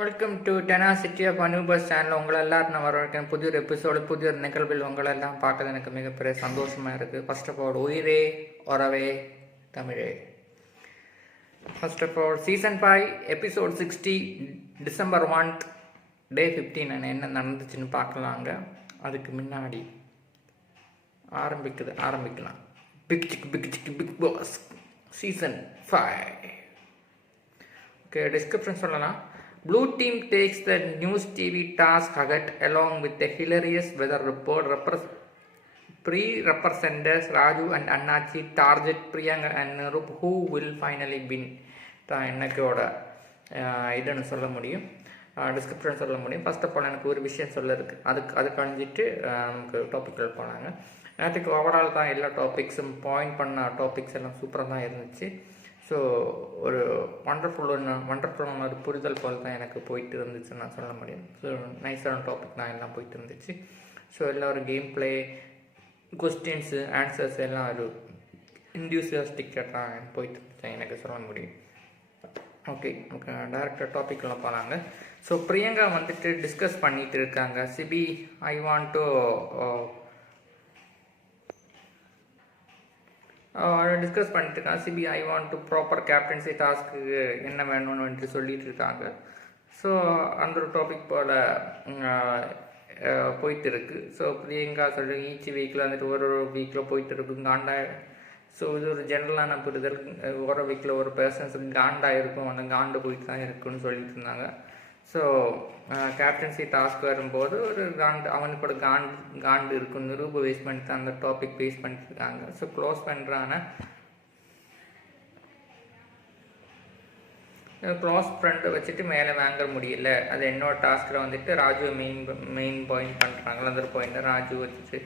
Welcome to tenacity of Anubis channel. உங்களை எல்லாரும் நான் வரவேற்கிறேன். புதிய எபிசோடு புதிய நிகழ்வில் உங்களெல்லாம் பார்க்கறது எனக்கு மிகப்பெரிய சந்தோஷமாக இருக்குது. ஃபர்ஸ்ட் ஆஃப் ஆல் உயிரே உறவே தமிழே. First of all season 5 episode 60 December 1 Day 15 என்ன நடந்துச்சுன்னு பார்க்கலாங்க. அதுக்கு முன்னாடி ஆரம்பிக்கலாம். Bigg Boss season 5. Okay, description சொல்லலாம். Blue team takes the news TV task ahead along with the hilarious weather report. Pre-representatives Raju and Annachi target Priyanka and Nirup, who will finally win. என்னைக்கோட இதுன்னு சொல்ல முடியும், description சொல்ல முடியும். First of all எனக்கு ஒரு விஷயம் சொல்ல இருக்குது. அது கழிஞ்சிட்டு நமக்கு டாபிக்கள் போனாங்க. நேற்றுக்கு ஓவரால் தான் எல்லா டாபிக்ஸும் பாயிண்ட் பண்ண டாபிக்ஸ் எல்லாம் சூப்பராக தான் இருந்துச்சு. ஸோ ஒரு வண்டர்ஃபுல்லான ஒரு புரிதல் போல் தான் எனக்கு போயிட்டு இருந்துச்சுன்னு நான் சொல்ல முடியும். ஸோ நைஸான டாபிக் தான் எல்லாம் போயிட்டு இருந்துச்சு. ஸோ எல்லாம் ஒரு கேம் பிளே, கொஸ்டின்ஸு, ஆன்சர்ஸ் எல்லாம் ஒரு இன்டியூசியாஸ்டிக்காக தான் போயிட்டு இருந்துச்சு எனக்கு சொல்ல முடியும். ஓகே, டேரக்டர் டாபிக்லாம் போனாங்க. ஸோ பிரியங்கா வந்துட்டு டிஸ்கஸ் பண்ணிகிட்டு இருக்காங்க. Ciby I want to discuss பண்ணிட்டு இருக்காங்க. Ciby I want to proper captaincy டாஸ்க்கு என்ன வேணும்னு சொல்லிட்டு இருக்காங்க. ஸோ அந்த ஒரு டாபிக் போல் போயிட்டு இருக்கு. ஸோ பிரியங்கா சொல்லி ஈச் வீக்கில் வந்துட்டு ஒரு வீக்கில் போயிட்டு இருக்கு காண்டா. ஸோ இது ஒரு ஜென்ரலான புரிதல். ஒரு வீக்கில் ஒரு பர்சன்ஸுக்கு காண்டா இருக்கும், அந்த காண்டு போயிட்டு தான் இருக்குன்னு சொல்லிட்டு இருந்தாங்க. ஸோ கேப்டன்சி டாஸ்க் வரும்போது ஒரு அவனுக்கு கூட காண்டு இருக்கும். நிரூப பேஸ் பண்ணிட்டு அந்த டாபிக் பேஸ் பண்ணிட்டு இருக்காங்க. ஸோ க்ளோஸ் ஃப்ரெண்டை வச்சுட்டு மேலே வாங்க முடியல. அது என்னோட டாஸ்கில் வந்துட்டு ராஜு மெயின் பாயிண்ட் பண்ணுறாங்களோ அந்த பாயிண்ட்டை ராஜு வச்சுட்டு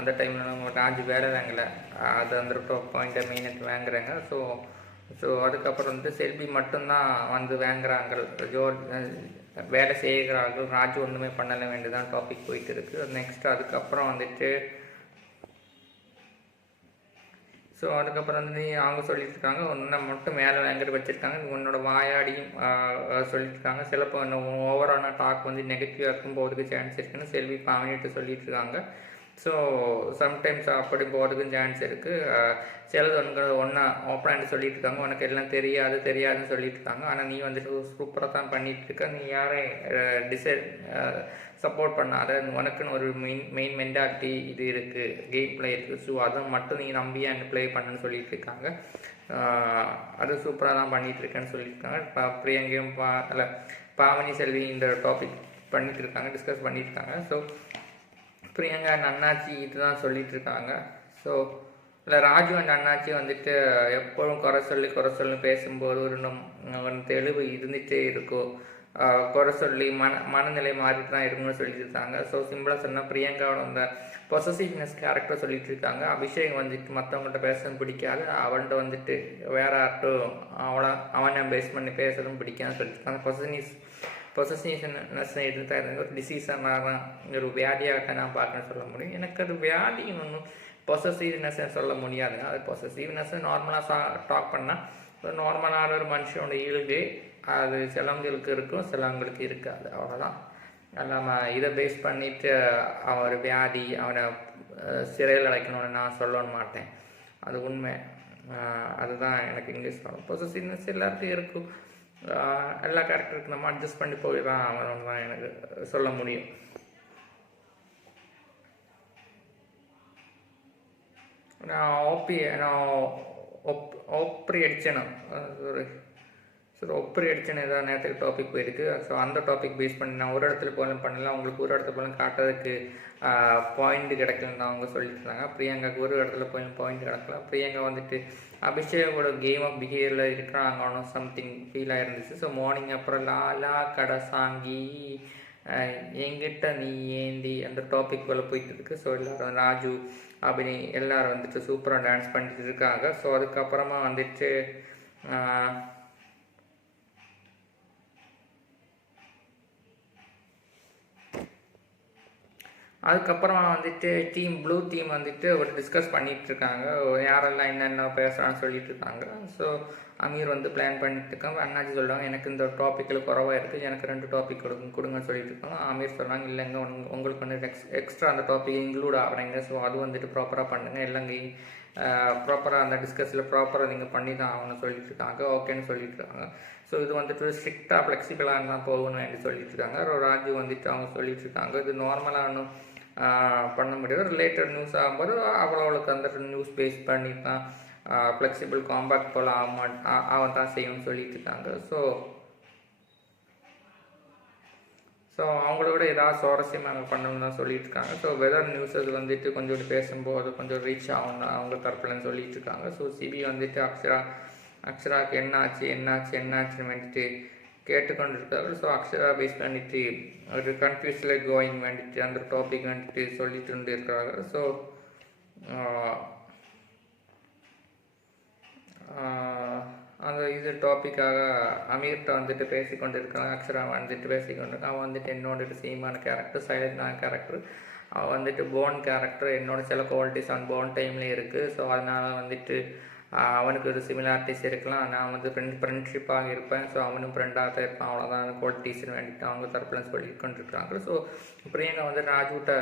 அந்த டைமில் நம்ம ராஜு வேலை வாங்கலை, அது அந்த பாயிண்ட்டை மெயினாக வாங்குறாங்க. ஸோ அதுக்கப்புறம் வந்துட்டு செல்வி மட்டும்தான் வந்து வாங்குறாங்க, வேலை செய்கிறார்கள். ராஜு ஒன்றுமே பண்ணல வேண்டியதான் டாபிக் போயிட்டு இருக்குது. நெக்ஸ்ட் அதுக்கப்புறம் வந்துட்டு ஸோ அதுக்கப்புறம் வந்து அவங்க சொல்லிட்டு இருக்காங்க, ஒன்றை மட்டும் மேலே வாங்கிட்டு வச்சுருக்காங்க, உன்னோட வாயாடியும் சொல்லிட்டு இருக்காங்க. சிலப்போ ஓவரான டாக் வந்து நெகட்டிவாக இருக்கும் போகிறதுக்கு சான்ஸ் இருக்குன்னு செல்வி பாவனிட்டு சொல்லிட்டு இருக்காங்க. ஸோ சம்டைம்ஸ் அப்படி போகிறதுக்கும் சான்ஸ் இருக்குது. சிலது ஒன்றா ஓப்பனாக சொல்லிட்டு இருக்காங்க, உனக்கு எல்லாம் தெரியாதுன்னு சொல்லிட்டு இருக்காங்க. ஆனால் நீ வந்துட்டு சூப்பராக தான் பண்ணிகிட்டு இருக்க, நீ யாரையும் சப்போர்ட் பண்ணாத, உனக்குன்னு ஒரு மெயின் மென்டாலிட்டி இது இருக்குது, கேம் பிளே இருக்குது. ஸோ அதை மட்டும் நீ நம்பி அங்கே ப்ளே பண்ணுன்னு சொல்லிட்டு இருக்காங்க. அது சூப்பராக தான் பண்ணிகிட்டு இருக்கேன்னு சொல்லியிருக்காங்க. பிரியங்கையும் பாவனி செல்வி இந்த டாபிக் பண்ணிகிட்டு இருக்காங்க, டிஸ்கஸ் பண்ணிட்டு இருக்காங்க. ஸோ பிரியங்கா அண்ட் அண்ணாச்சி இதுதான் சொல்லிட்டு இருக்காங்க. ஸோ இல்லை ராஜு அண்ட் அண்ணாச்சி வந்துட்டு எப்போதும் குறை சொல்லி பேசும்போது ஒரு தெளிவு இருந்துகிட்டே இருக்கும். குறை சொல்லி மனநிலை மாறிட்டு தான் இருக்குன்னு சொல்லிட்டு இருக்காங்க. ஸோ சிம்பிளாக சொன்னால் பிரியங்காவோட அந்த பொசசிவ்னஸ் கேரக்டர் சொல்லிட்டு இருக்காங்க. அபிஷேக் வந்துட்டு மற்றவங்கள்ட்ட பேசவும் பிடிக்காது, அவன்கிட்ட வந்துட்டு வேற யார்ட்டும் அவனை பேஸ் பண்ணி பேசுறதும் பிடிக்காதுன்னு சொல்லியிருக்காங்க. பொசசிவ்னஸ் எடுத்தா இருந்த ஒரு டிசீஸாக ஒரு வியாதியாக நான் பார்க்கணும்னு சொல்ல முடியும். எனக்கு அது வியாதி ஒன்றும் பொசசிவ்னஸ்ஸை சொல்ல முடியாதுங்க. அது பொசசிவ்னஸ்ஸை நார்மலாக டாக் பண்ணால் ஒரு நார்மலான ஒரு மனுஷனோட இயல்பு அது சிலவங்களுக்கு இருக்கும், சிலவங்களுக்கு இருக்காது, அவ்வளோதான். நம்ம இதை பேஸ் பண்ணிவிட்டு அவன் ஒரு வியாதி, அவனை சிறையில் அடைக்கணும்னு நான் சொல்ல மாட்டேன். அது உண்மை. அதுதான் எனக்கு இங்கிலீஷ் சொல்லணும். பொசசிவ்னஸ் எல்லாருக்கும் இருக்கும். எல்லா கேரக்டருக்கு நம்ம அட்ஜஸ்ட் பண்ணி போய் தான் அவன் தான் எனக்கு சொல்ல முடியும். ஒப்பரி அடிச்சேனா ஏதாவது நேரத்துக்கு டாபிக் போயிருக்கு. ஸோ அந்த டாபிக் பேஸ் பண்ணி நான் ஒரு இடத்துல போல பண்ணலாம், உங்களுக்கு ஒரு இடத்துல போல காட்டுறதுக்கு பாயிண்ட் கிடைக்கலன்னு அவங்க சொல்லிட்டு இருந்தாங்க. பிரியங்காவுக்கு ஒரு இடத்துல போய் பாயிண்ட் கிடைக்கலாம். பிரியங்கா வந்துட்டு அபிஷேகோட கேம் ஆஃப் பிஹேவியரில் இருக்கிறாங்க சம்திங் ஃபீல் ஆகிருந்துச்சு. ஸோ மார்னிங் அப்புறம் லாலா கடை சாங்கி எங்கிட்ட நீ ஏந்தி அந்த டாபிக் போல் போயிட்டு இருக்கு. ஸோ எல்லோரும் ராஜு அபினி எல்லோரும் வந்துட்டு சூப்பராக டான்ஸ் பண்ணிட்டு இருக்காங்க. ஸோ அதுக்கப்புறமா வந்துட்டு அதுக்கப்புறம் வந்துட்டு ப்ளூ டீம் வந்துட்டு ஒரு டிஸ்கஸ் பண்ணிகிட்ருக்காங்க, யாரெல்லாம் என்னென்ன பேசுகிறான்னு சொல்லிட்டுருக்காங்க. ஸோ அமீர் வந்து பிளான் பண்ணிட்டுருக்காங்க. அண்ணாச்சி சொல்கிறாங்க, எனக்கு இந்த டாப்பிக்கில் குறவாக இருக்குது, எனக்கு 2 டாபிக் கொடுங்கன்னு சொல்லிட்டு இருக்காங்க. அமீர் சொல்கிறாங்க, இல்லைங்க உங்களுக்கு வந்து எக்ஸ்ட்ரா அந்த டாபிக் இன்க்ளூட் ஆகிறீங்க, ஸோ அது வந்துட்டு ப்ராப்பராக பண்ணுங்கள், இல்லைங்க ப்ராப்பராக அந்த டிஸ்கஸில் ப்ராப்பராக நீங்கள் பண்ணி தான் ஆகணும்னு சொல்லிட்டு இருக்காங்க. ஓகேன்னு சொல்லிட்டு இருக்காங்க. ஸோ இது வந்துட்டு ஸ்ட்ரிக்டாக ஃப்ளெக்சிபிளாக தான் போகணும் என்று சொல்லிட்டு இருக்காங்க. ராஜு வந்துட்டு அவங்க சொல்லிட்டு இருக்காங்க, இது நார்மலாக பண்ண முடியாது, ரிலேட்டட் நியூஸ் ஆகும்போது அவ்வளோவுக்கு அந்த நியூஸ் பேஸ் பண்ணி தான் ஃப்ளெக்சிபிள் காம்பேக்ட் போல் அவன் தான் செய்யணும்னு சொல்லிட்டு இருக்காங்க. ஸோ அவங்களோட ஏதாவது சுவாரஸ்யமாக பண்ணணும்னு தான் சொல்லிட்டு இருக்காங்க. ஸோ வெதர் நியூஸஸ் வந்துட்டு கொஞ்சம் பேசும்போது கொஞ்சம் ரீச் ஆகும் அவங்க தரப்புலன்னு சொல்லிட்டு இருக்காங்க. ஸோ சிபி வந்துட்டு அக்ஷராக்கு என்னாச்சுன்னு வந்துட்டு கேட்டுக்கொண்டு இருக்காரு. ஸோ அக்ஷரா பேஸ் பண்ணிட்டு ஒரு கன்ஃபியூஸில் கோயிங் வந்துட்டு அந்த டாபிக் வந்துட்டு சொல்லிட்டு இருக்கிறாங்க. ஸோ அந்த இது டாப்பிக்காக அமீர்கிட்ட வந்துட்டு பேசிக்கொண்டு இருக்காங்க. அக்ஷரா வந்துட்டு பேசிக்கொண்டு அவன் வந்துட்டு என்னோட சேமான கேரக்டர், சைலண்டான கேரக்டர், அவன் வந்துட்டு போன் கேரக்டர், என்னோட சில குவாலிட்டிஸ் அவன் போன் டைம்லேயே இருக்குது. ஸோ அதனால் வந்துட்டு அவனுக்கு ஒரு சிமிலாரிட்டிஸ் இருக்கலாம், நான் வந்து ஃப்ரெண்ட்ஷிப்பாக இருப்பேன், ஸோ அவனும் ஃப்ரெண்டாக தான் இருப்பான், அவ்வளோதான் குவாலிட்டிஸ்ன்னு வேண்டிட்டு அவங்க தரப்பில் சொல்லி கொண்டிருக்கிறாங்க. ஸோ பிரியங்கா வந்து ராஜுகிட்ட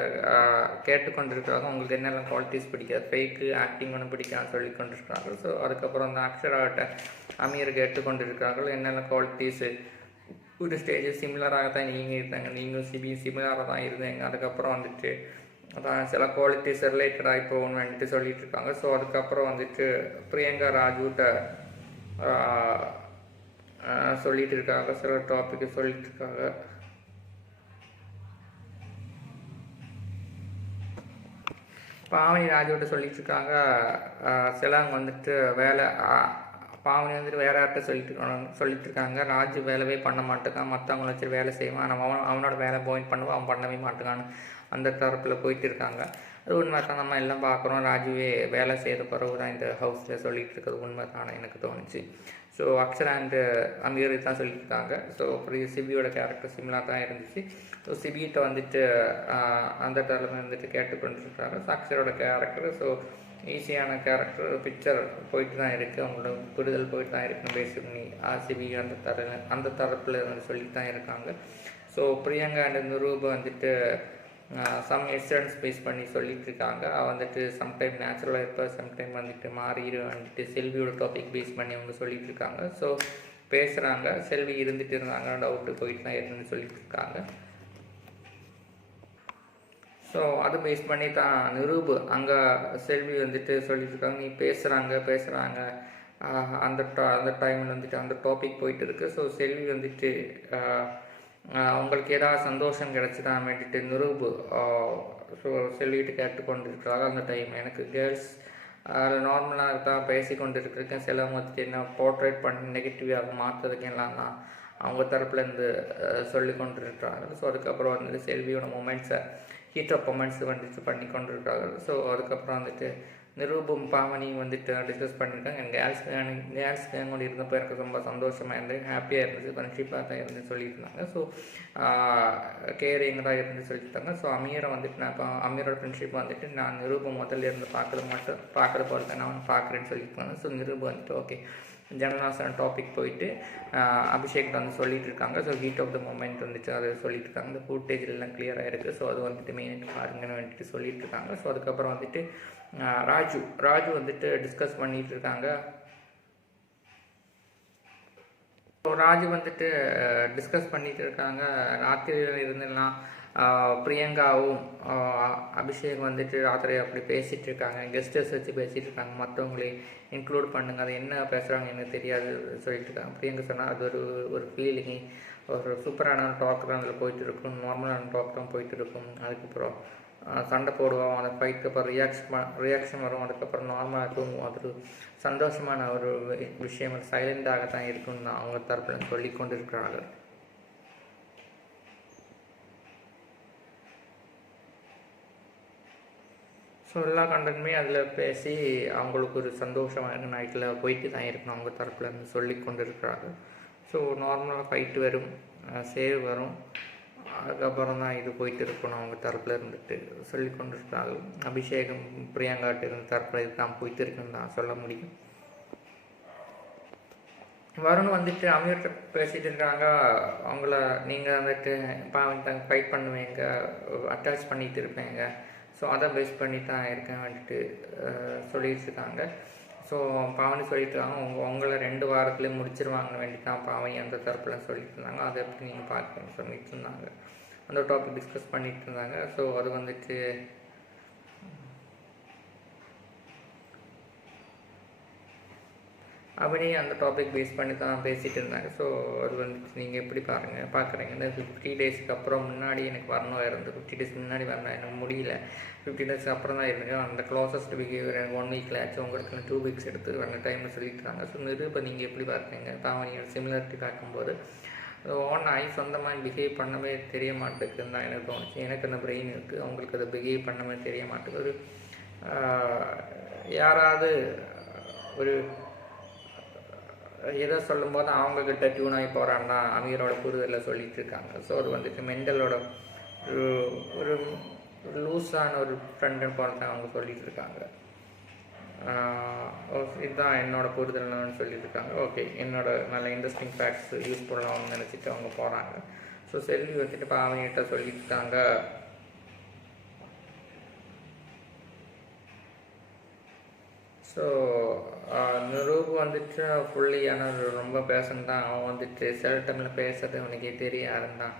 கேட்டுக்கொண்டிருக்கிறாங்க, உங்களுக்கு என்னெல்லாம் குவாலிட்டிஸ் பிடிக்காது, ஃபேக்கு ஆக்டிங் ஒன்று பிடிக்காதுன்னு சொல்லி கொண்டிருக்கிறாங்க. ஸோ அதுக்கப்புறம் அந்த அக்ஷராகிட்ட அமீர் கேட்டுக்கொண்டிருக்கிறார்கள், என்னென்ன குவாலிட்டிஸு ஒரு ஸ்டேஜ் சிமிலராக தான் நீங்கள் இருந்தாங்க, நீங்களும் சிமிலராக தான் இருந்தீங்க, அதுக்கப்புறம் வந்துட்டு அதான் சில குவாலிட்டிஸ் ரிலேட்டடாக இப்போ ஒன்று வந்துட்டு சொல்லிட்டு இருக்காங்க. ஸோ அதுக்கப்புறம் வந்துட்டு பிரியங்கா ராஜுகிட்ட சொல்லிட்டு இருக்காங்க, சில டாபிக் சொல்லிட்டு இருக்காங்க. பாவனி ராஜுகிட்ட சொல்லிட்டு இருக்காங்க, சிலவங்க வந்துட்டு வேலை பாவனி வந்துட்டு வேறு யார்கிட்ட சொல்லிட்டு இருக்காங்க, ராஜு வேலையே பண்ண மாட்டேங்கான், மற்றவங்கள வச்சு வேலை செய்வான், ஆனால் அவனோட வேலை பாயிண்ட் பண்ணுவான், அவன் பண்ணவே மாட்டேங்கான்னு அந்த தரப்பில் போயிட்டு இருக்காங்க. அது உண்மை தான், நம்ம எல்லாம் பார்க்குறோம், ராஜுவே வேலை செய்கிற பிறகு தான் இந்த ஹவுஸில் சொல்லிகிட்டு இருக்கிறது உண்மை தானே எனக்கு தோணுச்சு. ஸோ அக்ஷரா அண்டு அமீர் தான் சொல்லிட்டு இருக்காங்க. ஸோ அப்புறம் சிபியோட கேரக்டர் சிமிலாக தான் இருந்துச்சு. ஸோ சிபிகிட்ட வந்துட்டு அந்த டர்ல வந்துட்டு கேட்டுக்கொண்டிருக்காங்க. ஸோ அக்ஷரோட கேரக்டர் ஸோ ஈஸியான கேரக்டர், பிக்சர் போயிட்டு தான் இருக்குது, அவங்களோட புரிதல் போயிட்டு தான் இருக்குன்னு பேசிக்கி சிபி அந்த தரப்பில் வந்து சொல்லிட்டு தான் இருக்காங்க. ஸோ பிரியங்கா அண்ட் நிரூப வந்துட்டு சம் எக்ஸ்டன்ஸ் பேஸ் பண்ணி சொல்லிட்டு இருக்காங்க. வந்துட்டு சம்டைம் நேச்சுரலாக இருப்பா, சம்டைம் வந்துட்டு மாறிடு வந்துட்டு செல்வியோட டாபிக் பேஸ் பண்ணி அவங்க சொல்லிட்டு இருக்காங்க. ஸோ பேசுகிறாங்க, செல்வி இருந்துட்டு இருந்தாங்க, டவுட்டு போயிட்டு தான் இருக்குன்னு சொல்லிட்டு இருக்காங்க. ஸோ அது பேஸ் பண்ணி தான் நிரூபு அங்கே செல்வி வந்துட்டு சொல்லிட்டு இருக்காங்க, நீ பேசுகிறாங்க அந்த டைமில் வந்துட்டு அந்த டாபிக் போயிட்டு இருக்கு. ஸோ செல்வி வந்துட்டு அவங்களுக்கு ஏதாவது சந்தோஷம் கிடச்சிதான் வேண்டிட்டு நிரூபு ஸோ செல்விட்டு கேட்டுக்கொண்டிருக்கிறாங்க. அந்த டைம் எனக்கு கேர்ள்ஸ் நார்மலாக தான் பேசி கொண்டு இருக்கேன், சிலவங்க வந்துட்டு என்ன போர்ட்ரேட் பண்ணி நெகட்டிவாக மாற்றுறதுக்கு எல்லாம் தான் அவங்க தரப்புலேருந்து சொல்லி கொண்டு இருக்கிறாங்க. ஸோ அதுக்கப்புறம் வந்துட்டு செல்வியோட மூமெண்ட்ஸை ஹீட் ஆஃப் மூமெண்ட்ஸ் வந்துட்டு பண்ணி கொண்டு இருக்காங்க. ஸோ அதுக்கப்புறம் வந்துட்டு நிரூபம் பாவனியும் வந்துட்டு டிஸ்கஸ் பண்ணியிருக்காங்க. என் கேர்ள்ஸ் கேங் கூட இருந்தப்போ எனக்கு ரொம்ப சந்தோஷமாக இருந்தது, ஹாப்பியாக இருந்துச்சு, ஃப்ரெண்ட்ஷிப்பாக தான் இருந்து சொல்லியிருந்தாங்க. ஸோ கேரிங் தான் இருந்து சொல்லியிருந்தாங்க. ஸோ அமீரை வந்துட்டு நான் இப்போ அமீரோட ஃப்ரெண்ட்ஷிப் வந்துட்டு நான் நிரூபம் முதல்ல இருந்து பார்க்குற போகிறத நான் பார்க்குறேன்னு சொல்லியிருக்காங்க. ஸோ நிரூபம் வந்துட்டு ஓகே ஜனநாசன் டாபிக் போயிட்டு அபிஷேக் வந்து சொல்லிட்டு இருக்காங்க. So heat of the moment வந்துட்டு அதை சொல்லிட்டு இருக்காங்க, இந்த ஃபுட்டேஜ்லாம் கிளியராக இருக்குது. ஸோ அது வந்துட்டு மெயின் பாருங்கன்னு வந்துட்டு சொல்லிட்டு இருக்காங்க. ஸோ அதுக்கப்புறம் வந்துட்டு ராஜு வந்துட்டு டிஸ்கஸ் பண்ணிட்டு இருக்காங்க. ஸோ ராஜு வந்துட்டு டிஸ்கஸ் பண்ணிட்டு இருக்காங்க, ராத்திரியில் இருந்தெல்லாம் பிரியங்காவும் அபிஷேக் வந்துட்டு ராத்திரி அப்படி பேசிகிட்டு இருக்காங்க, கெஸ்டர்ஸ் வச்சு பேசிகிட்டு இருக்காங்க, மற்றவங்களே இன்க்ளூட் பண்ணுங்க, அது என்ன பேசுகிறாங்க எனக்கு தெரியாது சொல்லிட்டு இருக்காங்க. பிரியங்கா சொன்னால் அது ஒரு ஃபீலிங்கு, ஒரு சூப்பரான டாக் தான் அதில் போயிட்டு இருக்கும், நார்மலான டாக் தான் போயிட்டு இருக்கும். அதுக்கப்புறம் சண்டை போடுவோம், அந்த ஃபைட்டுக்கு அப்புறம் ரியாக்ஷன் வரும், அதுக்கப்புறம் நார்மலாக இருக்கும், அது சந்தோஷமான ஒரு விஷயம், சைலண்டாக தான் இருக்குன்னு தான் அவங்க தரப்பில் சொல்லி கொண்டு இருக்கிறாங்க. ஸோ எல்லா கண்டென்ட்டுமே அதில் பேசி அவங்களுக்கு ஒரு சந்தோஷமான நைட்டில் போயிட்டு தான் இருக்கணும் அவங்க தரப்பில் இருந்து சொல்லி கொண்டு இருக்கிறாங்க. ஸோ நார்மலாக ஃபைட்டு வரும், சேவ் வரும், அதுக்கப்புறம் தான் இது போயிட்டு இருக்கணும் அவங்க தரப்பில் இருந்துட்டு சொல்லி கொண்டு இருக்காங்க. அபிஷேகம் பிரியங்காட்டு இருந்த தரப்பில் இதுதான் போயிட்டு இருக்குன்னு தான் சொல்ல முடியும். வருண் வந்துட்டு அமீர்கிட்ட பேசிகிட்டு இருக்காங்க. அவங்கள நீங்கள் வந்துட்டு பாவம் ஃபைட் பண்ணுவீங்க, அட்டாச் பண்ணிகிட்டு இருப்பீங்க, ஸோ அதை பேஸ் பண்ணி தான் இருக்கேன் வந்துட்டு சொல்லிட்டு இருக்காங்க. ஸோ பாவனி சொல்லிட்டு இருக்காங்க உங்களை 2 வாரத்துலேயே முடிச்சிருவாங்கன்னு வேண்டி தான் பாவனி அந்த தரப்பில் சொல்லிட்டு இருந்தாங்க. அதை எப்படி நீங்கள் பார்க்கணும்னு சொல்லிட்டு இருந்தாங்க. அந்த டாபிக் டிஸ்கஸ் பண்ணிட்டு இருந்தாங்க. ஸோ அது வந்துட்டு அப்படி அந்த டாபிக் பேஸ் பண்ணி தான் பேசிகிட்டு இருந்தாங்க. ஸோ அது வந்துட்டு நீங்கள் எப்படி பார்க்குறீங்க இந்த 50 டேஸ்க்கு அப்புறம் முன்னாடி எனக்கு வரணும் இருந்து 50 டேஸ் முன்னாடி வரணும் எனக்கு முடியல. 50 டேஸ்க்கு அப்புறம் தான் இருந்துங்க அந்த க்ளோசஸ்ட் பிஹேவியர் எனக்கு 1 வீக்கில் ஆச்சு, உங்களுக்கு 2 வீக்ஸ் எடுத்து வர டைம்னு சொல்லிட்டுருக்காங்க. ஸோ நிரூப நீங்கள் எப்படி பார்க்குறீங்க? பாவனியோட சிமிலாரிட்டி பார்க்கும்போது ஆகி சொந்தமாக பிஹேவ் பண்ணவே தெரிய மாட்டேங்குதுன்னு தான் எனக்கு தோணுச்சு. எனக்கு அந்த பிரெயின் இருக்குது, அவங்களுக்கு அதை பிஹேவ் பண்ணவே தெரிய மாட்டேங்குது. ஒரு யாராவது ஒரு எதை சொல்லும்போது அவங்கக்கிட்ட டியூன் ஆகி போகிறான்னா அமீரோட புரிதலில் சொல்லிட்டு இருக்காங்க. ஸோ அது வந்துட்டு மெண்டலோட ஒரு லூஸான ஒரு ஃப்ரெண்டுன்னு போல தான் அவங்க சொல்லிட்டு இருக்காங்க. இதுதான் என்னோட புரிதல்னு சொல்லிட்டு இருக்காங்க. ஓகே, என்னோட நல்ல இன்ட்ரெஸ்டிங் ஃபேக்ட்ஸ் யூஸ்ஃபுல்லாக நினச்சிட்டு அவங்க போகிறாங்க. ஸோ செல்வி வந்துட்டு பாவனிகிட்ட சொல்லிட்டு இருக்காங்க. ஸோ நிரூப் வந்துட்டு ஃபுல்லியான ரொம்ப பேசணும் தான். அவன் வந்துட்டு சில டைமில் பேசுறது அவனுக்கே தெரியாதுந்தான்.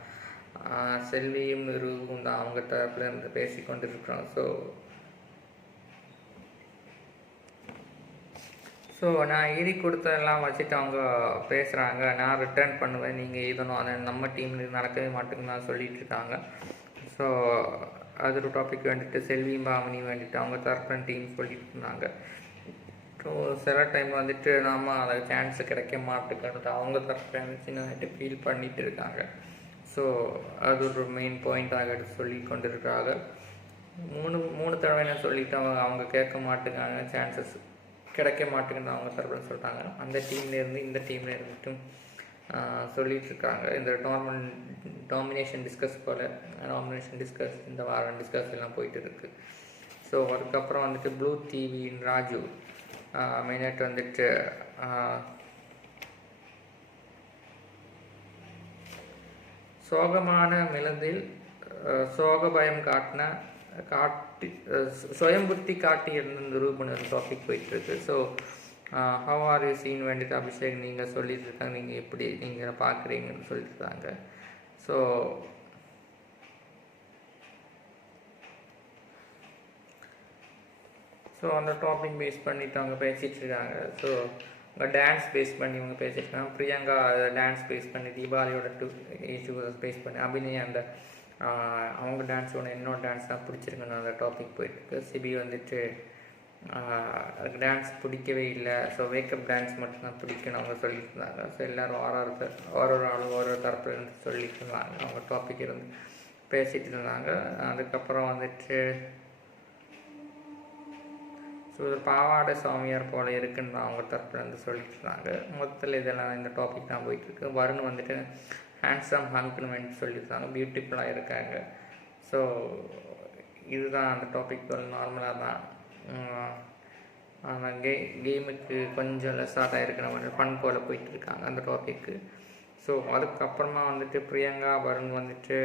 செல்வியும் நிரூபும் தான் அவங்க தரப்புல இருந்து பேசி கொண்டு இருக்கிறோம். ஸோ நான் எழுதி கொடுத்ததெல்லாம் வச்சுட்டு அவங்க பேசுகிறாங்க. நான் ரிட்டர்ன் பண்ணுவேன், நீங்கள் எழுதணும், அதை நம்ம டீமில் நடக்கவே மாட்டேங்குன்னு தான் சொல்லிட்டு இருக்காங்க. ஸோ அது ஒரு டாபிக் வந்துட்டு செல்வியும் பாவனியும் வந்துட்டு அவங்க தரப்புல டீம் சொல்லிட்டு இருந்தாங்க. ஸோ சில டைம் வந்துட்டு நாம் அதை சான்ஸ் கிடைக்க மாட்டேங்கிறது அவங்க தரப்புல வந்துட்டு ஃபீல் பண்ணிட்டு இருக்காங்க. ஸோ அது ஒரு மெயின் பாயிண்ட்டாக சொல்லி கொண்டு இருக்காங்க. மூணு தடவை என்ன சொல்லிவிட்டு அவங்க கேட்க மாட்டேங்காங்க, சான்சஸ் கிடைக்க மாட்டேங்குன்னு அவங்க தரப்புல சொல்கிறாங்க. அந்த டீம்லேருந்து இந்த டீமில் இருந்துட்டும் சொல்லிகிட்ருக்காங்க. இந்த டாமினேஷன் டிஸ்கஸ் போல் இந்த வாரம் டிஸ்கஸ் எல்லாம் போயிட்டு இருக்குது. ஸோ அதுக்கப்புறம் வந்துட்டு ப்ளூ டிவியின் ராஜு மெயினாட்டு வந்துட்டு சோகமான மிளந்தில் சோக பயம் காட்டி சுயம்புத்தி காட்டி இருந்த நிரூபணர் டாபிக் போயிட்டுருக்கு. So how are you seen வேண்டியது அபிஷேக் நீங்கள் சொல்லிட்டு இருக்காங்க, நீங்கள் எப்படி நீங்கள் பார்க்குறீங்கன்னு சொல்லிட்டுருக்காங்க. ஸோ அந்த டாபிக் பேஸ் பண்ணிவிட்டு அவங்க பேசிகிட்டு இருக்காங்க. ஸோ டான்ஸ் பேஸ் பண்ணி இவங்க பேசியிருக்காங்க. பிரியங்கா டான்ஸ் பேஸ் பண்ணி தீபாவளியோட இஷ்யூஸ் பேஸ் பண்ணி அபிநய் அந்த அவங்க டான்ஸோட என்னோட டான்ஸ் தான் பிடிச்சிருக்குன்னு அந்த டாபிக் போயிட்டுருக்கு. சிபி வந்துட்டு டான்ஸ் பிடிக்கவே இல்லை, ஸோ வேக்கப் டான்ஸ் மட்டும்தான் பிடிக்குன்னு அவங்க சொல்லிட்டு இருந்தாங்க. ஸோ எல்லோரும் ஒரு ஆளும் ஒரு தரப்புல இருந்து சொல்லிட்டு இருந்தாங்க. அவங்க டாபிக் இருந்து பேசிகிட்டு இருந்தாங்க. அதுக்கப்புறம் வந்துட்டு ஸோ பாவாடை சாமியார் போல் இருக்குன்னு அவங்க தரப்புலேருந்து சொல்லிட்டு இருந்தாங்க. மொத்தத்தில் இதெல்லாம் இந்த டாபிக் தான் போயிட்டுருக்கு. வருண் வந்துட்டு ஹேண்ட்ஸம் ஹங்க்னு வந்துட்டு சொல்லியிருந்தாங்க, பியூட்டிஃபுல்லாக இருக்காங்க. ஸோ இதுதான் அந்த டாபிக் நார்மலாக தான். ஆனால் கேமுக்கு கொஞ்சம் லெஸ்ஸாக இருக்கிற மாதிரி ஃபன் போல் போயிட்டுருக்காங்க அந்த டாப்பிக்கு. ஸோ அதுக்கப்புறமா வந்துட்டு பிரியங்கா வருண் வந்துட்டு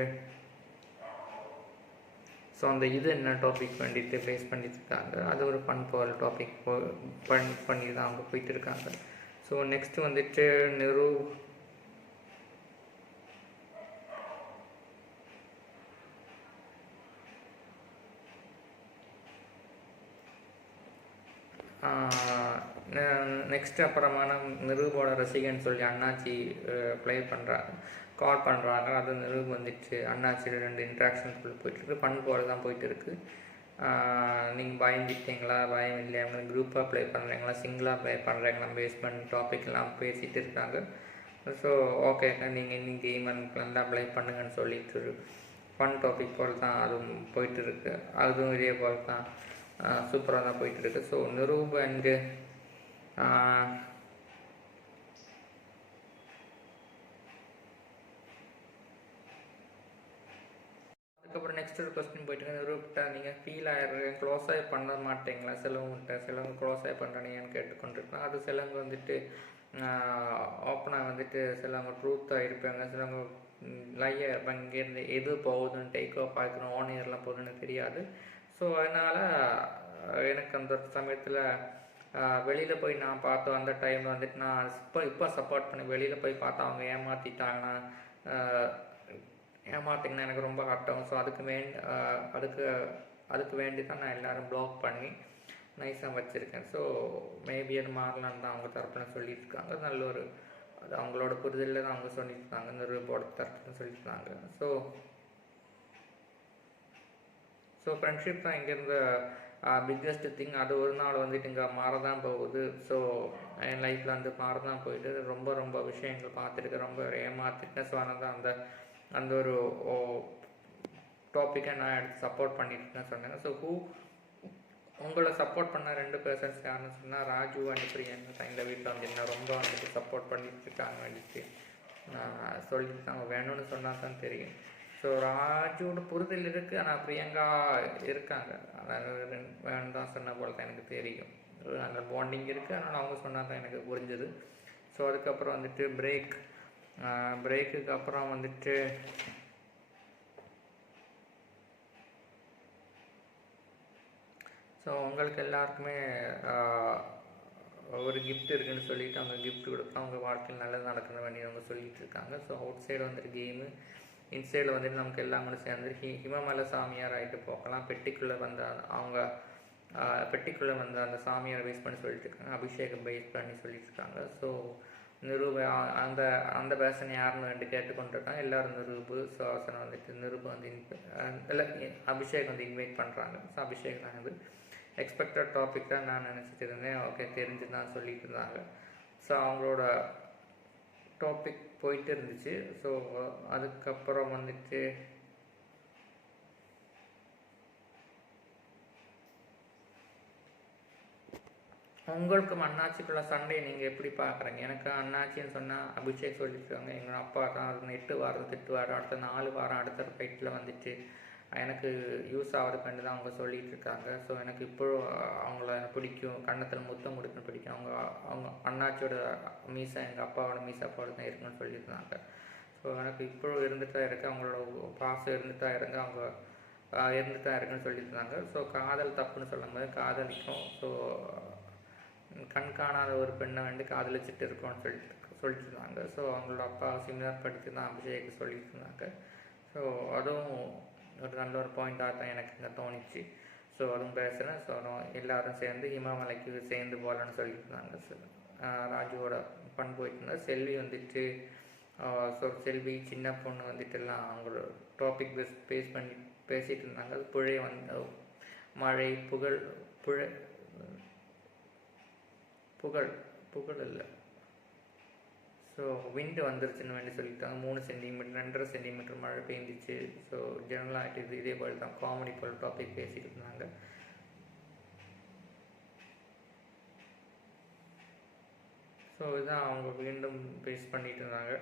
ஸோ அந்த இது என்ன டாபிக் வந்துட்டு பேஸ் பண்ணிட்டு இருக்காங்க, அது ஒரு ஃபன் போல் டாபிக் பண்ணி தான் அவங்க போயிட்டு இருக்காங்க. ஸோ நெக்ஸ்ட்டு வந்துட்டு நெக்ஸ்ட் அப்புறமான நிரூபோட ரசிகன்னு சொல்லி அண்ணாச்சி கால் பண்ணுறாங்க. அது நிரூப் வந்துட்டு அண்ணாச்சி 2 இன்ட்ராக்ஷன்ஸ் போயிட்டுருக்கு. ஃபன் போல் தான் போயிட்டு இருக்குது. நீங்கள் பயந்துட்டீங்களா, பயம் இல்லையா, குரூப்பாக ப்ளே பண்ணுறீங்களா, சிங்கிளாக ப்ளே பண்ணுறீங்களா, பேஸ் பண்ணி டாபிக்லாம் பேசிகிட்டு இருக்காங்க. ஸோ ஓகே, நீங்கள் இன்னும் கேம் நல்லா ப்ளே பண்ணுங்கன்னு சொல்லிட்டு ஃபன் டாபிக் போல் தான் அதுவும் போயிட்டுருக்கு. அதுவும் இதே போல் தான் சூப்பராக தான் போயிட்டுருக்கு. ஸோ நிரூப் அண்டு நெக்ஸ்ட் ஒரு கொஸ்டின் போயிட்டு நிரூபிட்டா நீங்கள் ஃபீல் ஆகிடுறீங்க, க்ளோஸ் ஆகி பண்ண மாட்டீங்களா சிலவங்க க்ளோஸ் ஆகி பண்ணுறீங்கன்னு கேட்டுக்கொண்டிருக்கலாம். அது சிலவங்க வந்துட்டு ஓப்பனாக வந்துட்டு சிலவங்க ட்ரூத்தாக இருப்பாங்க, சிலவங்க லையாக இருப்பாங்க. இங்கேருந்து எது போகுதுன்னு டேக் ஆஃப் ஆகிக்கணும், ஓன் இயர்லாம் போகுதுன்னு தெரியாது. ஸோ அதனால் எனக்கு அந்த சமயத்தில் வெளியில் போய் நான் பார்த்தோம். அந்த டைமில் வந்துட்டு நான் இப்போ சப்போர்ட் பண்ணி வெளியில் போய் பார்த்தா அவங்க ஏமாற்றிட்டாங்கன்னா எனக்கு ரொம்ப ஹார்ட் ஆகும். ஸோ அதுக்கு வேண்டி தான் நான் எல்லோரும் ப்ளாக் பண்ணி நைஸாக வச்சுருக்கேன். ஸோ மேபி அது மாறலான்னு தான் அவங்க தரப்புன்னு சொல்லியிருக்காங்க. நல்ல ஒரு அது அவங்களோட புரிதலில் தான் அவங்க சொல்லியிருக்காங்க, இந்த ரூபோட தரப்புன்னு சொல்லியிருக்காங்க. ஸோ ஃப்ரெண்ட்ஷிப் தான் இங்கேருந்து பிக்கெஸ்ட் திங். அது ஒரு நாள் வந்துட்டு இங்கே மாறதான் போகுது. ஸோ என் லைஃப்பில் வந்து மாறதான் போயிட்டு ரொம்ப ரொம்ப விஷயங்கள் பார்த்துருக்கு, ரொம்ப ஏமாத்திட்டேன். ஸோ அதனால் அந்த ஒரு டாப்பிக்கை நான் எடுத்து சப்போர்ட் பண்ணிட்டுருக்கேன்னு சொன்னாங்க. ஸோ உங்களை சப்போர்ட் பண்ண 2 பர்சன்ஸ் யாருன்னு சொன்னால் ராஜு அண்ட் பிரியங்கா தான். இந்த வீட்டில் வந்து என்ன ரொம்ப வந்துட்டு சப்போர்ட் பண்ணிட்டுருக்காங்க வந்துட்டு சொல்லியிருக்காங்க. வேணும்னு சொன்னால் தான் தெரியும். ஸோ ராஜுவோட புரிதல் இருக்குது, ஆனால் பிரியங்கா இருக்காங்க. அதாவது வேணும் தான் சொன்ன போல் தான் எனக்கு தெரியும். அந்த பாண்டிங் இருக்குது, அதனால் அவங்க சொன்னால் தான் எனக்கு புரிஞ்சுது. ஸோ அதுக்கப்புறம் வந்துட்டு பிரேக்குக்கு அப்புறம் வந்துட்டு ஸோ உங்களுக்கு எல்லாருக்குமே ஒரு கிஃப்ட் இருக்குதுன்னு சொல்லிவிட்டு அவங்க கிஃப்ட் கொடுத்தா அவங்க வாழ்க்கையில் நல்லது நடக்கணும் வேண்டி அவங்க சொல்லிகிட்டு இருக்காங்க. ஸோ அவுட் சைடு வந்துட்டு கேமு, இன்சைடில் வந்துட்டு நமக்கு எல்லாம் கூட சேர்ந்து ஹிமமலை சாமியார் ஆகிட்டு போகலாம். பெட்டிக்குள்ளே வந்து அந்த சாமியாரை பேஸ் பண்ணி சொல்லிட்டு இருக்காங்க, அபிஷேகம் பேஸ் பண்ணி சொல்லிட்டு இருக்காங்க. ஸோ அந்த பேசன் யாருன்னு ரெண்டு கேட்டுக்கொண்டிருக்காங்க. எல்லோரும் சுவாசனை வந்துட்டு வந்து இல்லை அபிஷேக் வந்து இன்வைட் பண்ணுறாங்க. ஸோ அபிஷேக் தான் வந்து எக்ஸ்பெக்டட் டாபிக் தான் நான் நினச்சிட்டு இருந்தேன். ஓகே, தெரிஞ்சு தான் சொல்லிட்டு இருந்தாங்க. ஸோ அவங்களோட டாபிக் போயிட்டு இருந்துச்சு. ஸோ அதுக்கப்புறம் வந்துட்டு உங்களுக்கும் அண்ணாச்சிக்குள்ள சண்டையை நீங்கள் எப்படி பார்க்குறீங்க? எனக்கு அண்ணாச்சின்னு சொன்னால் அபிஷேக் சொல்லியிருக்காங்க, எங்கள் அப்பா தான் 8 வாரம் திட்டுவார், அடுத்த 4 வாரம் அடுத்த ஃபைட்டில் வந்துட்டு எனக்கு யூஸ் ஆகிறதுக்காண்டி தான் அவங்க சொல்லிகிட்டு இருக்காங்க. ஸோ எனக்கு இப்போது அவங்கள பிடிக்கும், கன்னத்தில் முத்தம் கொடுக்கணும் பிடிக்கும். அவங்க அண்ணாச்சியோட மீசை எங்கள் அப்பாவோட மீசாப்போட தான் இருக்குன்னு சொல்லியிருந்தாங்க. ஸோ எனக்கு இப்போது இருந்துட்டு தான் இருக்குது, அவங்களோட பாசம் இருந்துட்டு தான் இருங்க, அவங்க இருந்துட்டு தான் இருக்குன்னு சொல்லியிருந்தாங்க. ஸோ காதல் தப்புன்னு சொல்லும்போது காதலிக்கும். ஸோ கண் காணாத ஒரு பெண்ணை வந்து காதலிச்சுட்டு இருக்கோன்னு சொல்லிட்டு இருந்தாங்க. ஸோ அவங்களோட அப்பா சிமிலர் படித்து தான் அபிஷேக் சொல்லிட்டு இருந்தாங்க. ஸோ அதுவும் ஒரு நல்ல ஒரு பாயிண்டாக தான் எனக்கு இங்கே தோணிச்சு. ஸோ அதுவும் பேசுகிறேன். ஸோ எல்லோரும் சேர்ந்து இமாமலைக்கு சேர்ந்து போகலான்னு சொல்லியிருந்தாங்க. ராஜுவோட பண் போயிட்டு இருந்தால் செல்வி வந்துட்டு ஸோ செல்வி சின்ன பொண்ணு வந்துட்டு எல்லாம் அவங்களோட டாபிக் பேஸ் பண்ணி பேசிகிட்டு இருந்தாங்க. புழை வந்து மழை புகழ் இல்லை, ஸோ விண்டு வந்துருச்சுன்னு வேண்டி சொல்லிட்டாங்க. 3 சென்டிமீட்டர் 2.5 சென்டிமீட்டர் மழை பெய்ஞ்சிச்சு. ஸோ ஜெனரலாக இதே போல் தான் காமெடி போல் டாபிக் பேசிகிட்டு இருந்தாங்க. ஸோ இதுதான் அவங்க மீண்டும் பேஸ் பண்ணிட்டு இருந்தாங்க.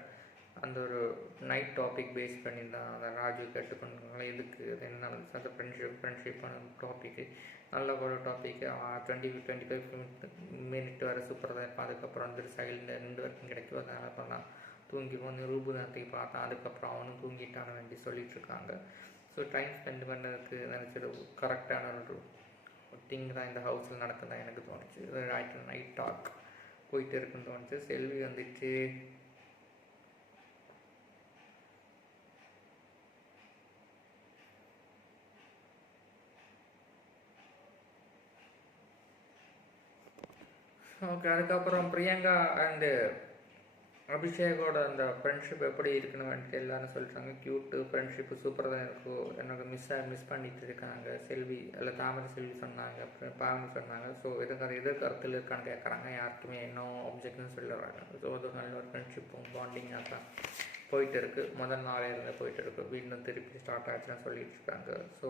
அந்த ஒரு நைட் டாபிக் பேஸ் பண்ணி தான் அந்த ராஜு கேட்டுக்கொண்டாங்க. இதுக்கு அது என்ன அந்த ஃப்ரெண்ட்ஷிப்பான டாப்பிக்கு நல்ல ஒரு டாப்பிக்கு. 20-25 மினிட் வரை சூப்பராக தான் இருப்பான். அதுக்கப்புறம் வந்துட்டு சைடில் 2 வரைக்கும் கிடைக்கும். அதனால் இப்போ நான் தூங்கி வந்து ரூபுதானத்துக்கு பார்த்தேன். அதுக்கப்புறம் அவனும் தூங்கிட்டான்னு வேண்டி சொல்லிகிட்ருக்காங்க. ஸோ டைம் ஸ்பெண்ட் பண்ணுறதுக்கு நினச்சது கரெக்டான ஒரு திங் தான் இந்த ஹவுஸில் நடக்குதான் எனக்கு தோணுச்சு. நைட் டாக் போயிட்டு இருக்குன்னு தோணுச்சு. செல்வி வந்துட்டு ஓகே. அதுக்கப்புறம் பிரியங்கா அண்டு அபிஷேகோட அந்த ஃப்ரெண்ட்ஷிப் எப்படி இருக்குன்னு வந்துட்டு எல்லாரும் சொல்லிட்டாங்க. க்யூட்டு ஃப்ரெண்ட்ஷிப்பு சூப்பராக தான் இருக்கும். எனக்கு மிஸ் பண்ணிட்டு இருக்காங்க. செல்வி இல்லை தாமரை செல்வி சொன்னாங்க, அப்புறம் பாவனி சொன்னாங்க. ஸோ எது கருத்தில் இருக்கான்னு கேட்குறாங்க. யாருக்குமே இன்னும் ஆப்ஜெக்ட்னு சொல்லிடுறாங்க. ஸோ அது நல்ல ஒரு ஃப்ரெண்ட்ஷிப்பும் பாண்டிங்காக தான் போயிட்டு இருக்குது. முதல் நாளே இருந்து போயிட்டு இருக்குது. வீண்டும் திருப்பி ஸ்டார்ட் ஆச்சுன்னு சொல்லிட்டு இருக்காங்க. ஸோ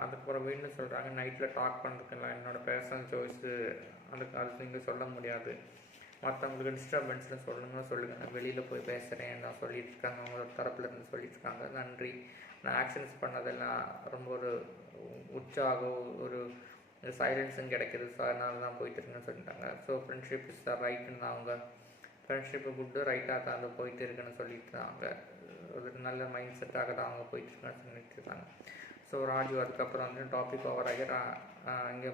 அதுக்கப்புறம் வீണ്ടുம் சொல்கிறாங்க, நைட்டில் டாக் பண்ணுறதுக்குலாம் என்னோடய பர்சனல் சாய்ஸு, அது நீங்கள் சொல்ல முடியாது. மற்றவங்களுக்கு டிஸ்டர்பன்ஸில் சொல்லுங்கள், நான் வெளியில் போய் பேசுகிறேன் தான் சொல்லிட்டு இருக்காங்க. அவங்க தரப்புலேருந்து சொல்லிட்டு இருக்காங்க. நன்றி, நான் ஆக்ஷன்ஸ் பண்ணதெல்லாம் ரொம்ப ஒரு உற்சாகம், ஒரு சைலன்ஸும் கிடைக்கிது. ஸோ அதனால தான் போயிட்டு இருக்குன்னு சொல்லிட்டாங்க. ஸோ ஃப்ரெண்ட்ஷிப் இஸ் த ரைட்டுன்னு அவங்க ஃப்ரெண்ட்ஷிப்பு குட்டு ரைட்டாக தான் அவங்க போயிட்டு இருக்குன்னு சொல்லிட்டு இருந்தாங்க. ஒரு நல்ல மைண்ட் செட்டாக தான் அவங்க போயிட்டு இருக்குன்னு சொல்லிட்டு இருக்காங்க. ஸோ ராஜு அதுக்கப்புறம் வந்து டாபிக் ஓவர் ஆகி இங்கே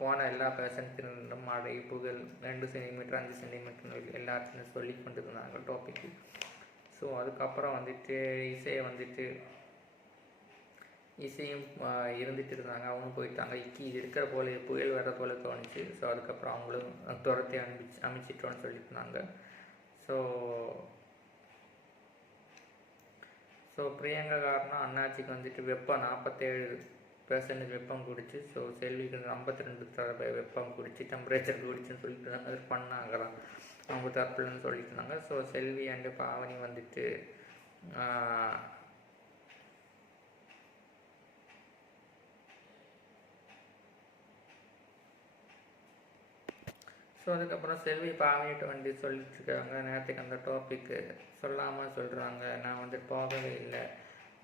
போன எல்லா பேஷன்ஸினும் மழை புகழ் 2 சென்டிமீட்டர் 5 சென்டிமீட்டர் எல்லாத்தையும் சொல்லி கொண்டு இருந்தாங்க டாபிக்கு. ஸோ அதுக்கப்புறம் வந்துட்டு இசையும் இருந்துட்டு இருந்தாங்க. அவங்களும் போயிட்டாங்க. இது இருக்கிற போல புயல் வர போல தோணுச்சு. ஸோ அதுக்கப்புறம் அவங்களும் துரத்தி அமைச்சிட்டோன்னு சொல்லியிருந்தாங்க. ஸோ பிரியங்கா காரணம் அண்ணாச்சிக்கு வந்துட்டு வெப்பம் 47% வெப்பம் குடிச்சு. ஸோ செல்விக்கு 52 வெப்பம் குடிச்சு டெம்பரேச்சர் குடிச்சுன்னு சொல்லிட்டு அது பண்ணாங்கலாம் அவங்க தரப்புலன்னு சொல்லிட்டு இருந்தாங்க. ஸோ செல்வி அண்டு பாவனி வந்துட்டு ஸோ அதுக்கப்புறம் செல்வி பாவனிட்டு வந்து சொல்லிட்டுருக்காங்க. நேரத்துக்கு அந்த டாப்பிக்கு சொல்லாமல் சொல்கிறாங்க. நான் வந்துட்டு போகவே இல்லை.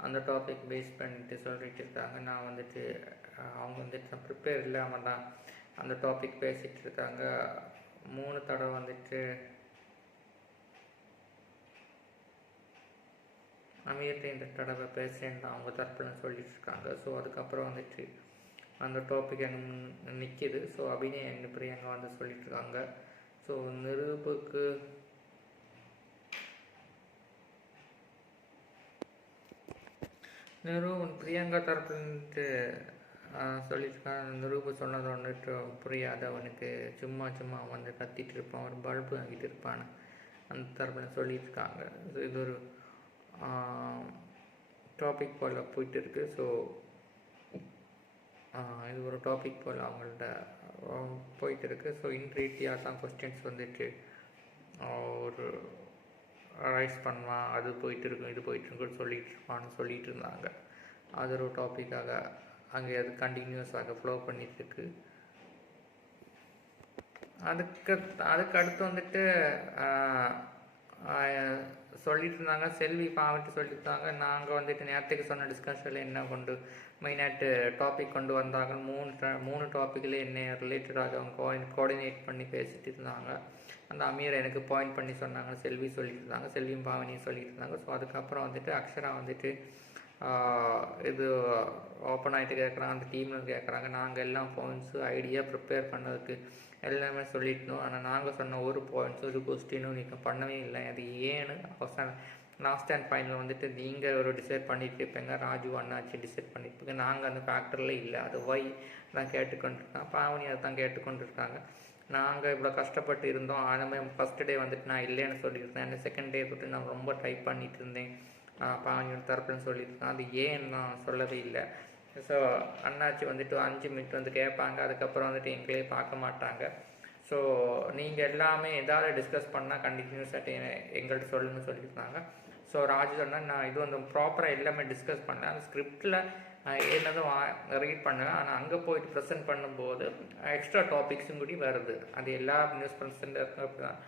அந்த டாபிக் பேஸ் பண்ணிட்டு சொல்லிட்டு இருக்காங்க. நான் வந்துட்டு அவங்க வந்துட்டு நான் ப்ரிப்பேர் இல்லாமல் தான் அந்த டாபிக் பேசிகிட்டு இருக்காங்க. 3 தடவை வந்துட்டு அமீர்கிட்ட இந்த தடவை பேசுகிறேன்னு தான் அவங்க தரப்புலன்னு சொல்லிட்டு இருக்காங்க. ஸோ அதுக்கப்புறம் வந்துட்டு அந்த டாபிக் அங்கே நிற்கிது. ஸோ அபிநயம் எங்கள் பிரியங்கா வந்து சொல்லிட்டுருக்காங்க. ஸோ நிரூபுக்கு பிரியங்கா தரப்புலன்ட்டு சொல்லியிருக்காங்க. நிரூபு சொன்னது வந்துட்டு புரியாது அவனுக்கு, சும்மா வந்து கத்திட்டு இருப்பான், ஒரு பல்பு வாங்கிட்டு இருப்பான் அந்த தரப்பில் சொல்லியிருக்காங்க. ஸோ இது ஒரு டாபிக் போல் போயிட்டு இருக்கு. ஸோ இது ஒரு டாபிக் போல் அவங்கள்ட்ட போயிட்டு இருக்கு. ஸோ இன்ட்ரீட்டியாக தான் கொஸ்டின்ஸ் வந்துட்டு ஒரு ரைஸ் பண்ணுவான், அது போயிட்டு இருக்கும் இது போயிட்டு இருக்குன்னு சொல்லிட்டு இருந்தாங்க. அது ஒரு டாப்பிக்காக அங்கே அது கண்டினியூஸாக ஃப்ளோ பண்ணிட்டு இருக்கு. அதுக்கு அடுத்து வந்துட்டு சொல்லிட்டு இருந்தாங்க. செல்வி பாவட்டு சொல்லிட்டு இருந்தாங்க. நாங்கள் வந்துட்டு நேரத்துக்கு சொன்ன டிஸ்கஷனில் என்ன மெயினாட்டு டாபிக் கொண்டு வந்தாங்க. 3 டாப்பிக்கில் என்ன ரிலேட்டடாக அவங்க கோஆர்டினேட் பண்ணி பேசிகிட்டு இருந்தாங்க. அந்த அமீரை எனக்கு பாயிண்ட் பண்ணி சொன்னாங்க. செல்வி சொல்லிட்டு இருந்தாங்க, செல்வியும் பாவனியும் சொல்லிட்டு இருந்தாங்க. ஸோ அதுக்கப்புறம் வந்துட்டு அக்ஷரா வந்துட்டு இது ஓப்பன் ஆகிட்டு கேட்குறாங்க, அந்த டீமில் கேட்குறாங்க. நாங்கள் எல்லாம் பாயிண்ட்ஸு ஐடியா ப்ரிப்பேர் பண்ணதுக்கு எல்லாமே சொல்லிட்டோம். ஆனால் நாங்கள் சொன்ன ஒரு பாயிண்ட்ஸும் ஒரு கொஸ்டினும் நீங்கள் பண்ணவே இல்லை. அது ஏன்னு லாஸ்ட் அண்ட் ஃபைனல் வந்துட்டு நீங்கள் ஒரு டிசைட் பண்ணிட்டு இருப்பீங்க, ராஜு அண்ணாச்சி டிசைட் பண்ணியிருப்பீங்க. நாங்கள் அந்த ஃபேக்டரில் இல்லை, அது ஒய் தான் கேட்டுக்கொண்டிருக்காங்க. பாவனி அதை தான் கேட்டுக்கொண்டிருக்காங்க. நாங்கள் இவ்வளோ கஷ்டப்பட்டு இருந்தோம். அதுமாதிரி ஃபஸ்ட்டு டே வந்துட்டு நான் இல்லைன்னு சொல்லியிருந்தேன். அந்த செகண்ட் டே வந்துட்டு நான் ரொம்ப ட்ரை பண்ணிட்டு இருந்தேன் பாவனியோட தரப்புன்னு சொல்லியிருக்கேன். அது ஏன்னு நான் சொல்லவே இல்லை. ஸோ அண்ணாச்சி வந்துட்டு 5 மினிட் வந்து கேட்பாங்க, அதுக்கப்புறம் வந்துட்டு எங்களே பார்க்க மாட்டாங்க. ஸோ நீங்கள் எல்லாமே ஏதாவது டிஸ்கஸ் பண்ணால் கண்டினியூஸாக எங்கள்கிட்ட சொல்லுன்னு சொல்லியிருந்தாங்க. ஸோ ராஜு சொன்னால் நான் இது வந்து ப்ராப்பராக எல்லாமே டிஸ்கஸ் பண்ணேன். அந்த ஸ்கிரிப்டில் என்னதும் ரீட் பண்ணுவேன். ஆனால் அங்கே போயிட்டு ப்ரெசென்ட் பண்ணும்போது எக்ஸ்ட்ரா டாபிக்ஸும் கூடி வருது. அது எல்லா நியூஸ் ப்ரெசென்டருக்கும் அப்படி தான்,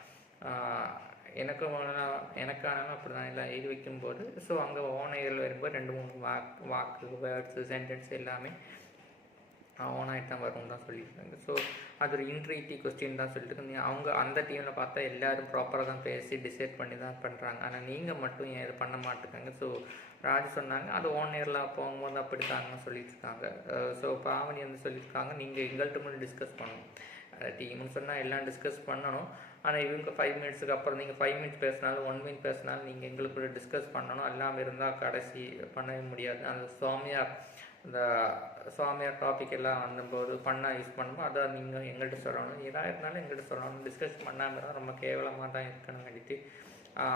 எனக்கான அப்படி தான் எல்லாம் எழுதி வைக்கும்போது. ஸோ அங்கே ஓனைகள் வரும்போது 2-3 வாக்கு வேர்ட்ஸு சென்டென்ஸ் எல்லாமே ஓனாகிட்டு தான் வரும்னு தான் சொல்லியிருக்காங்க. ஸோ அது ஒரு இன்ட்ரீட்டி கொஸ்டின் தான் சொல்லிட்டு அவங்க அந்த டீமில் பார்த்தா எல்லோரும் ப்ராப்பராக தான் பேசி டிசைட் பண்ணி தான் பண்ணுறாங்க. ஆனால் நீங்கள் மட்டும் ஏன் இது பண்ண மாட்டேங்க. ஸோ ராஜு சொன்னாங்க அது நேரில் போகும்போது அப்படி தாங்கன்னு சொல்லியிருக்காங்க. ஸோ பாவனி வந்து சொல்லியிருக்காங்க நீங்கள் எங்கள்கிட்ட மட்டும் டிஸ்கஸ் பண்ணணும். டீம்னு சொன்னால் எல்லாம் டிஸ்கஸ் பண்ணணும். ஆனால் இவங்க 5 மினிட்ஸுக்கு அப்புறம் நீங்கள் 5 மினிட்ஸ் பேசினாலும் 1 மினிட் பேசினாலும் நீங்கள் எங்களுக்கு டிஸ்கஸ் பண்ணணும். எல்லாம் இருந்தால் கடைசி பண்ணவே முடியாது. அந்த சுவாமியார் டாபிக் எல்லாம் வந்தபோது யூஸ் பண்ணும்போது அதான் நீங்கள் எங்கள்கிட்ட சொல்லணும். எதாக இருந்தாலும் எங்கள்கிட்ட சொல்லணும். டிஸ்கஸ் பண்ணாமல் தான் ரொம்ப கேவலமாக தான் இருக்கணும் வேண்டிட்டு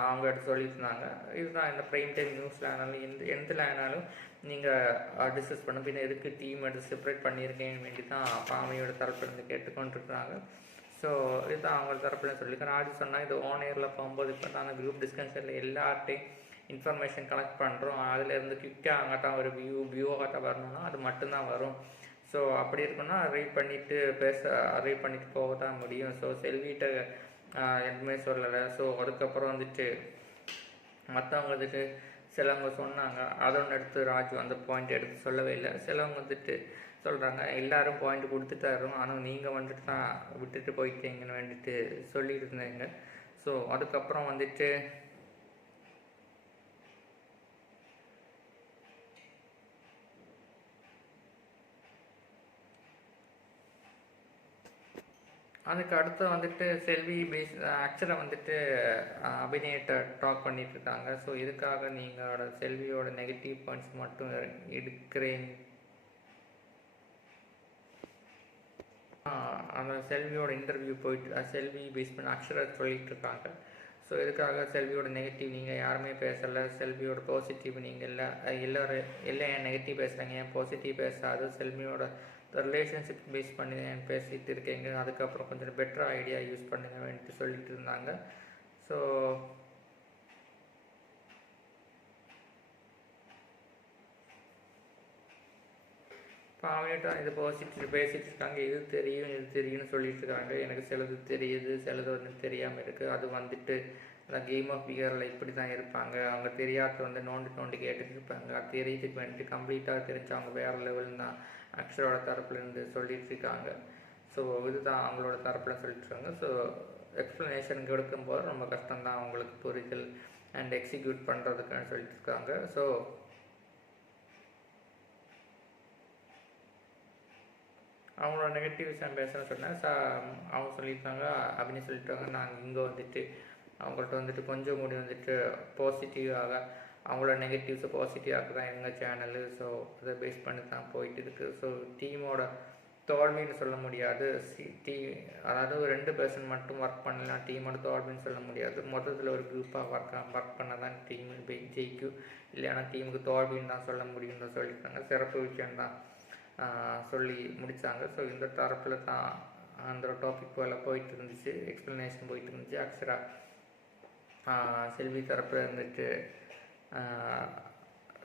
அவங்கள்ட்ட சொல்லியிருந்தாங்க. இதுதான் இந்த ப்ரைம் டைம் நியூஸில் ஆனாலும் எந்தில் ஆனாலும் நீங்கள் டிஸ்கஸ் பண்ண பின்ன எதுக்கு டீம் எடுத்து செப்பரேட் பண்ணியிருக்கேன்னு வேண்டி தான் பாமையோட தரப்புலேருந்து கேட்டுக்கொண்டிருக்கிறாங்க. ஸோ இதுதான் அவங்க தரப்புல சொல்லியிருக்கேன். ராஜு சொன்னால் இது ஓனேரில் போகும்போது இப்போ நாங்கள் குரூப் டிஸ்கஷனில் எல்லார்ட்டையும் இன்ஃபர்மேஷன் கலெக்ட் பண்ணுறோம். அதிலேருந்து குயிக்காக அங்கிட்ட ஒரு வியூவாகட்ட வரணும்னா அது மட்டும்தான் வரும். ஸோ அப்படி இருக்குன்னா ரீட் பண்ணிவிட்டு போக தான் முடியும். ஸோ செல்விகிட்ட எதுவுமே சொல்லலை. ஸோ அதுக்கப்புறம் வந்துட்டு மற்றவங்க வந்துட்டு சிலவங்க சொன்னாங்க, அதோட எடுத்து ராஜு அந்த பாயிண்ட் எடுத்து சொல்லவே இல்லை. சிலவங்க வந்துட்டு சொல்கிறாங்க, எல்லோரும் பாயிண்ட் கொடுத்துட்டாரும், ஆனால் நீங்கள் வந்துட்டு தான் விட்டுட்டு போயிட்டீங்கன்னு வந்துட்டு சொல்லிட்டு இருந்தீங்க. ஸோ அதுக்கப்புறம் வந்துட்டு அதுக்கு அடுத்து வந்துட்டு செல்வி பேஸ் ஆக்சுவலாக வந்துட்டு அபிநயத்தை டாக் பண்ணிட்டு இருக்காங்க. ஸோ இதுக்காக நீங்களோட செல்வியோட நெகட்டிவ் பாயிண்ட்ஸ் மட்டும் எடுக்கிறேன். அந்த செல்வியோட இன்டர்வியூ போயிட்டு செல்வி பேஸ் பண்ணி அக்ஷரா சொல்லிட்டு இருக்காங்க. ஸோ இதுக்காக செல்வியோட நெகட்டிவ் நீங்கள் யாருமே பேசலை, செல்வியோட பாசிட்டிவ் நீங்கள் எல்லாம் நெகட்டிவ் பேசுகிறாங்க, ஏன் பாசிட்டிவ் பேசாது, செல்வியோட ரிலேஷன்ஷிப் பேஸ் பண்ணி பேசிகிட்டு இருக்கீங்க, அதுக்கப்புறம் கொஞ்சம் பெட்டர் ஐடியா யூஸ் பண்ணுங்க வேண்டிட்டு சொல்லிட்டு இருந்தாங்க. ஸோ பாவனிட்டா இது பாசிட்டிவ் பேசிகிட்டு இருக்காங்க, இது தெரியும்னு சொல்லிட்டு இருக்காங்க. எனக்கு சிலது தெரியுது, சிலது வந்து தெரியாமல் இருக்குது. அது வந்துட்டு அந்த கேம் ஆஃப் பிகரில் இப்படி தான் இருப்பாங்க, அவங்க தெரியாத வந்து நோண்டி கேட்டுட்டு இருப்பாங்க. அது தெரியறதுக்கு வந்துட்டு கம்ப்ளீட்டாக தெரிஞ்சவங்க வேறு லெவல் தான் அக்ஷரோட தரப்புலேருந்து சொல்லிட்டு இருக்காங்க. ஸோ இதுதான் அவங்களோட தரப்பில் சொல்லிட்டு இருக்காங்க. ஸோ எக்ஸ்ப்ளனேஷன் கொடுக்கும்போது ரொம்ப கஷ்டம்தான் அவங்களுக்கு புரிதல் அண்ட் எக்ஸிக்யூட் பண்ணுறதுக்குன்னு சொல்லிட்டு இருக்காங்க. ஸோ அவங்களோட நெகட்டிவ் விஷயம் பேசுகிறேன்னு சொன்னேன். அவங்க சொல்லியிருக்காங்க, அப்படின்னு சொல்லிட்டாங்க, நாங்கள் இங்கே வந்துட்டு அவங்கள்ட்ட வந்துட்டு கொஞ்சம் கூடி வந்துட்டு பாசிட்டிவாக அவங்களோட நெகட்டிவ்ஸை பாசிட்டிவாக தான் எங்கள் சேனலு. ஸோ அதை பேஸ் பண்ணி தான் போயிட்டு இருக்குது. ஸோ டீமோட தோல்வின்னு சொல்ல முடியாது. அதாவது ஒரு 2% மட்டும் ஒர்க் பண்ணலாம், டீமோட தோல்வின்னு சொல்ல முடியாது. மொத்தத்தில் ஒரு குரூப்பாக ஒர்க் பண்ண தான் டீம் ஜெயிக்கும், இல்லைன்னா டீமுக்கு தோல்வின்னு தான் சொல்ல முடியும்னு சொல்லியிருக்காங்க. சிறப்பு விஷயம்தான் சொல்லி முடித்தாங்க. ஸோ இந்த தரப்பில் தான் அந்த டாபிக் போல் போயிட்டு இருந்துச்சு, எக்ஸ்ப்ளனேஷன் போயிட்டு இருந்துச்சு. அக்ஷரா செல்வி தரப்பில் இருந்துட்டு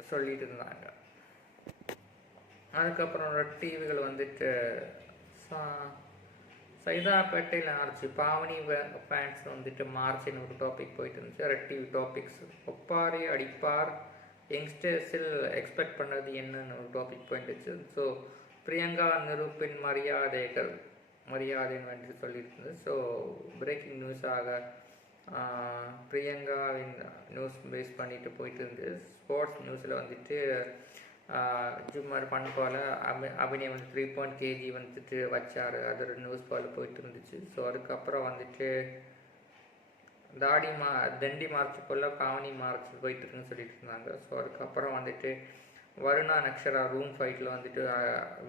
சொல்லிட்டு இருந்தாங்க. அதுக்கப்புறம் டிவிகள் வந்துட்டு சைதாப்பேட்டையில் ஆர்ச்சி பாவனி ஃபேன்ஸ் வந்துட்டு மார்ச்னு ஒரு டாபிக் போயிட்டு இருந்துச்சு. ரெட் டிவி டாபிக்ஸ் ஒப்பாரி அடிப்பார் யங்ஸ்டர்ஸில் எக்ஸ்பெக்ட் பண்ணுறது என்னன்னு ஒரு டாபிக் போயிட்டுச்சு. ஸோ பிரியங்கா நிரூபின் மரியாதைன்னு வந்துட்டு சொல்லியிருந்தது. ஸோ பிரேக்கிங் நியூஸாக பிரியங்காவின் நியூஸ் பேஸ் பண்ணிட்டு போயிட்டு இருந்தது. ஸ்போர்ட்ஸ் நியூஸில் வந்துட்டு ஜிம்மர் பண்ண போல் அபிநயம் வந்து 3 kg வந்துட்டு வச்சார், அது ஒரு நியூஸ் போல் போயிட்டு இருந்துச்சு. ஸோ அதுக்கப்புறம் வந்துட்டு தண்டி மார்ச் போல் பாவனி மார்ச் போயிட்டு இருக்குன்னு சொல்லிட்டு இருந்தாங்க. ஸோ அதுக்கப்புறம் வந்துட்டு வருணா நக்ஷரா ரூம் ஃபைட்டில் வந்துட்டு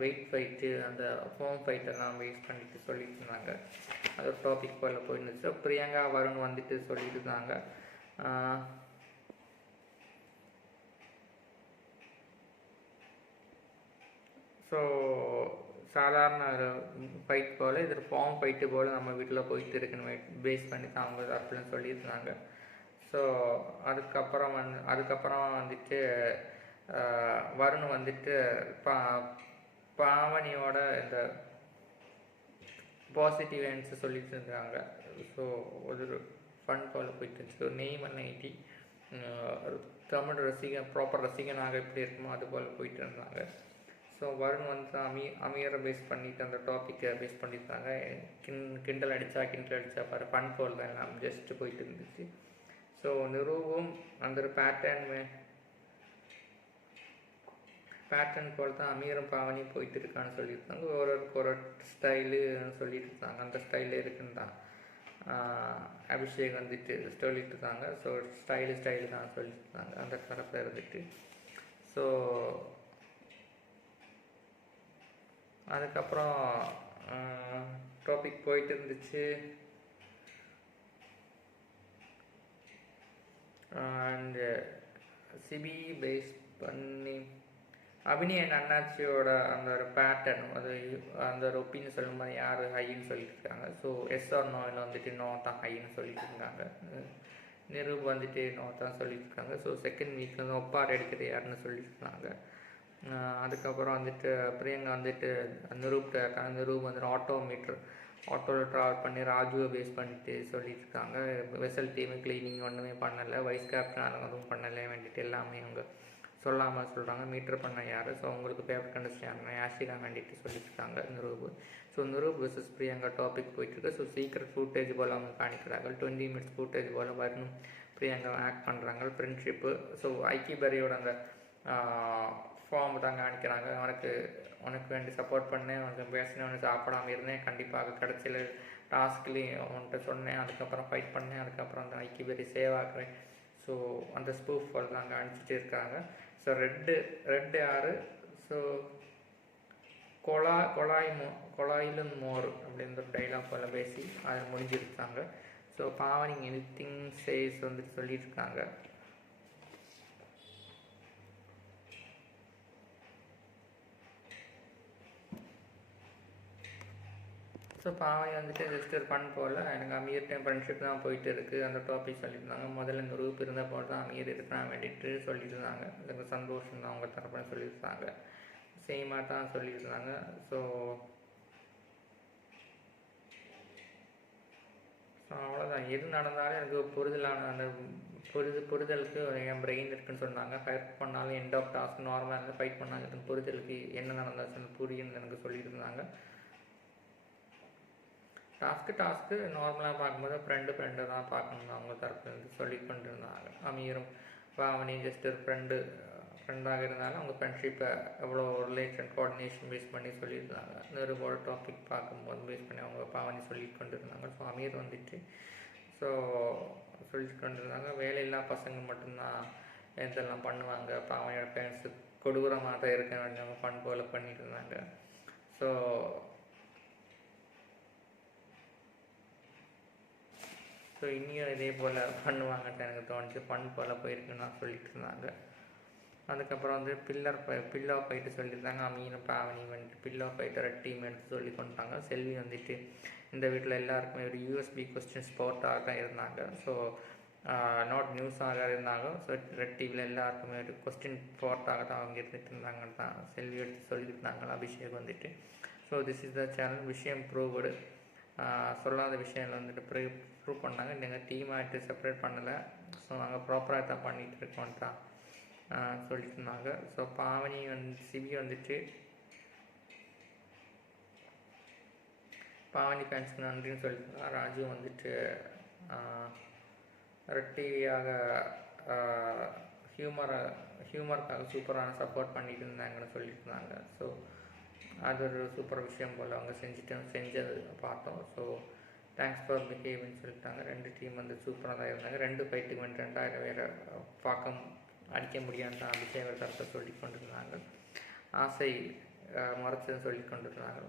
வெயிட் ஃபைட்டு அந்த ஹோம் ஃபைட்டெல்லாம் வேஸ்ட் பண்ணிட்டு சொல்லிட்டு இருந்தாங்க. அது ஒரு டாபிக் போல் போயிருந்துச்சு. ஸோ பிரியங்கா வருண் வந்துட்டு சொல்லிட்டு இருந்தாங்க. ஸோ சாதாரண ஃபைட் போல் இது ஃபார்ம் ஃபைட்டு போல் நம்ம வீட்டில் போயிட்டு இருக்குன்னு பேஸ் பண்ணி தான் அவங்க தரப்புலன்னு சொல்லியிருந்தாங்க. ஸோ அதுக்கப்புறம் வந்துட்டு வருண் வந்துட்டு பாவனியோட இந்த பாசிட்டிவ் எண்ட்ஸ் சொல்லிட்டு இருந்தாங்க. ஸோ ஒரு ஃபன் போல் போயிட்டு இருந்துச்சு. ஒரு நெய்மன் ஐடி தமிழ் ப்ராப்பர் ரசிகனாக எப்படி இருக்குமோ அது போல் போயிட்டு இருந்தாங்க. ஸோ வருண் வந்து அமீரை பேஸ் பண்ணிட்டு அந்த டாப்பிக்கை பேஸ் பண்ணியிருந்தாங்க. கிண்டல் அடித்தா பாரு ஃபன் போல் தான் எல்லாம் ஜஸ்ட்டு போயிட்டு இருந்துச்சு. ஸோ நிரூபம் அந்த ஒரு பேட்டர்ன் போல் தான் அமீரும் பாவனியும் போயிட்டு இருக்கான்னு சொல்லியிருந்தாங்க. ஒரு ஸ்டைலுன்னு சொல்லிட்டு இருந்தாங்க, அந்த ஸ்டைலில் இருக்குன்னு தான் அபிஷேக் வந்துட்டு சொல்லிட்டு இருந்தாங்க. ஸோ ஸ்டைலு தான் சொல்லிட்டு இருந்தாங்க அந்த தரப்பில் இருந்துட்டு. ஸோ அதுக்கப்புறம் டாபிக் போயிட்டு இருந்துச்சு. அண்டு சிபி பேஸ் பண்ணி அபிநயன் அண்ணாச்சியோட அந்த ஒரு பேட்டர்ன் அந்த ஒரு ஒப்பீனியன் சொல்லும் போது யார் ஹைன்னு சொல்லிட்டு இருக்காங்க. ஸோ எஸ் ஆர் நோவில் வந்துட்டு நோ தான் ஹைன்னு சொல்லிட்டு இருக்காங்க. நிரூப் வந்துட்டு நோ தான் சொல்லிட்டு இருக்காங்க. ஸோ செகண்ட் வீக்கில் வந்து ஒப்பார் எடுக்கிறது யாருன்னு சொல்லியிருக்காங்க. அதுக்கப்புறம் வந்துட்டு பிரியங்கா வந்துட்டு நிரூப் வந்துட்டு ஆட்டோவில் ட்ராவல் பண்ணி ராஜுவை பேஸ் பண்ணிட்டு சொல்லியிருக்காங்க. வெசல் டீமு க்ளீனிங் ஒன்றுமே பண்ணலை, வைஸ் கேப்டன் அதுவும் பண்ணலை வேண்டிட்டு எல்லாமே அவங்க சொல்லாமல் சொல்கிறாங்க. மீட்டர் பண்ண யார், ஸோ உங்களுக்கு பேப்பர் கண்டஸ்ட் யாருன்னா ஆஷிகா வேண்டிட்டு சொல்லியிருக்காங்க Niroop. So Niroop versus Priyanka topic போயிட்டுருக்கு. ஸோ சீக்கிரம் ஃபுட்டேஜ் போல் அவங்க காணிக்கிறாங்க. 20 minutes ஃபுட்டேஜ் போல் வரணும். பிரியங்கா ஆக்ட் பண்ணுறாங்க ஃப்ரெண்ட்ஷிப்பு. ஸோ ஐக்கிபரியோட அந்த ஃபார்ம் தான் காணிக்கிறாங்க. உனக்கு வேண்டி சப்போர்ட் பண்ணேன், உனக்கு பேசினேன், உனக்கு சாப்பிடாமல் இருந்தேன், கண்டிப்பாக கடைசியில் டாஸ்க்லேயும் அவன்கிட்ட சொன்னேன், அதுக்கப்புறம் ஃபைட் பண்ணேன், அதுக்கப்புறம் அந்த ஐக்கிபரி சேவ் ஆக்குறேன். ஸோ அந்த ஸ்பூஃப் தான் அங்கே அனுப்பிச்சிட்டு இருக்காங்க. ஸோ ரெட்டு யார், ஸோ கொழாயிலும் மோர் அப்படின்ற ஒரு டைலாக் போல் பேசி அதை முடிஞ்சிருக்காங்க. ஸோ பாவனி எனிதிங் சேஸ் வந்துட்டு சொல்லியிருக்காங்க. ஸோ பாவனி வந்துட்டு ஜஸ்ட் ஒரு ஃபன் போல் எனக்கு அமீர் டைம் ஃப்ரெண்ட்ஷிப் தான் போயிட்டு இருக்குது அந்த டாபிக் சொல்லியிருந்தாங்க. முதல்ல இந்த ரூப் இருந்த போல் தான் அமீர் இருக்கிறான் வேண்டிட்டு சொல்லியிருந்தாங்க. எனக்கு சந்தோஷம் தான் அவங்க தரப்புன்னு சொல்லியிருந்தாங்க. சேமாக தான் சொல்லியிருந்தாங்க. ஸோ அவ்வளோதான். எது நடந்தாலும் எனக்கு புரிதலான அந்த புரிதலுக்கு என் பிரெயின் இருக்குன்னு சொன்னாங்க. ஃபைட் பண்ணாலும் எண்ட் ஆஃப் டாஸ்க் நார்மலாக இருந்து ஃபைட் பண்ணாங்க, எனக்கு புரிதலுக்கு என்ன நடந்தாச்சுன்னு புரியுன்னு எனக்கு சொல்லியிருந்தாங்க. டாஸ்க்கு நார்மலாக பார்க்கும்போது ஃப்ரெண்டு தான் பார்க்கணும் அவங்க தரப்புலேருந்து சொல்லி கொண்டு இருந்தாங்க. அமீரும் பாவனி ஜஸ்ட் ஒரு ஃப்ரெண்டாக இருந்தாலும் அவங்க ஃப்ரெண்ட்ஷிப்பை எவ்வளோ ரிலேஷன் கோஆர்டினேஷன் பேஸ் பண்ணி சொல்லியிருந்தாங்க. நிருபோட டாபிக் பார்க்கும்போது பேஸ் பண்ணி அவங்க பாவனி சொல்லி கொண்டு இருந்தாங்க. ஸோ அமீர் வந்துட்டு ஸோ சொல்லி கொண்டு இருந்தாங்க. வேலையில்லா பசங்க மட்டும்தான் இதெல்லாம் பண்ணுவாங்க, பாவனியோட பேரண்ட்ஸு கொடூரமாக தான் இருக்க வேண்டியவங்க ஃபன் போல் பண்ணிட்டு இருந்தாங்க. ஸோ இனியும் இதே போல் பண்ணுவாங்கன்ட்டு எனக்கு தோணுச்சு. ஃபன் போல் போயிருக்குன்னு நான் சொல்லிட்டு இருந்தாங்க. அதுக்கப்புறம் வந்து பில்லோ ஃபைட்டு சொல்லியிருந்தாங்க. அமீனும் பாவனி வந்துட்டு பில்லோ ஃபைட்டை ரெட் டீம் எடுத்து சொல்லி கொண்டாங்க. செல்வி வந்துட்டு இந்த வீட்டில் எல்லாருக்குமே ஒரு யூஎஸ்பி கொஸ்டின் ஸ்போர்ட்டாக தான் இருந்தாங்க. ஸோ நாட் நியூஸாக இருந்தாங்க. ஸோ ரெட் டிவியில் எல்லாருக்குமே ஒரு கொஸ்டின் ஸ்போர்ட்டாக தான் அவங்க இருந்துட்டு இருந்தாங்கன்னு தான் செல்வி எடுத்து சொல்லிட்டு இருந்தாங்க. அபிஷேக் வந்துட்டு so this is the channel விஷயம் ப்ரூவ்டு. சொல்லாத விஷயங்கள் வந்துட்டு ப்ரூவ் பண்ணாங்க. நீங்கள் டீம் ஆகிட்டு செப்பரேட் பண்ணலை, ஸோ நாங்கள் ப்ராப்பராக தான் பண்ணிகிட்டு இருக்கோன்ட்டா சொல்லிட்டு இருந்தாங்க. ஸோ பாவனி சிவி வந்துட்டு பாவனி ஃபேன்ஸ்க்கு நன்றின்னு சொல்லியிருந்தாங்க. ராஜு வந்துட்டு ரெட் டிவியாக ஹியூமருக்காக சூப்பரான சப்போர்ட் பண்ணிட்டு இருந்தாங்கன்னு சொல்லியிருந்தாங்க. ஸோ அது ஒரு சூப்பர் விஷயம் போல் அவங்க செஞ்சது பார்த்தோம். ஸோ தேங்க்ஸ் ஃபார் பிஹேவ்னு சொல்லிட்டாங்க. 2 டீம் வந்து சூப்பராக தான் இருந்தாங்க. 2 ஃபைட்டுக்கு வந்து 2000 பேரை அடிக்க முடியாதுன்னு தான் அபிஷேகர் தரத்தை சொல்லி கொண்டிருந்தாங்க. ஆசை மறைச்சதுன்னு சொல்லி கொண்டிருந்தாங்க.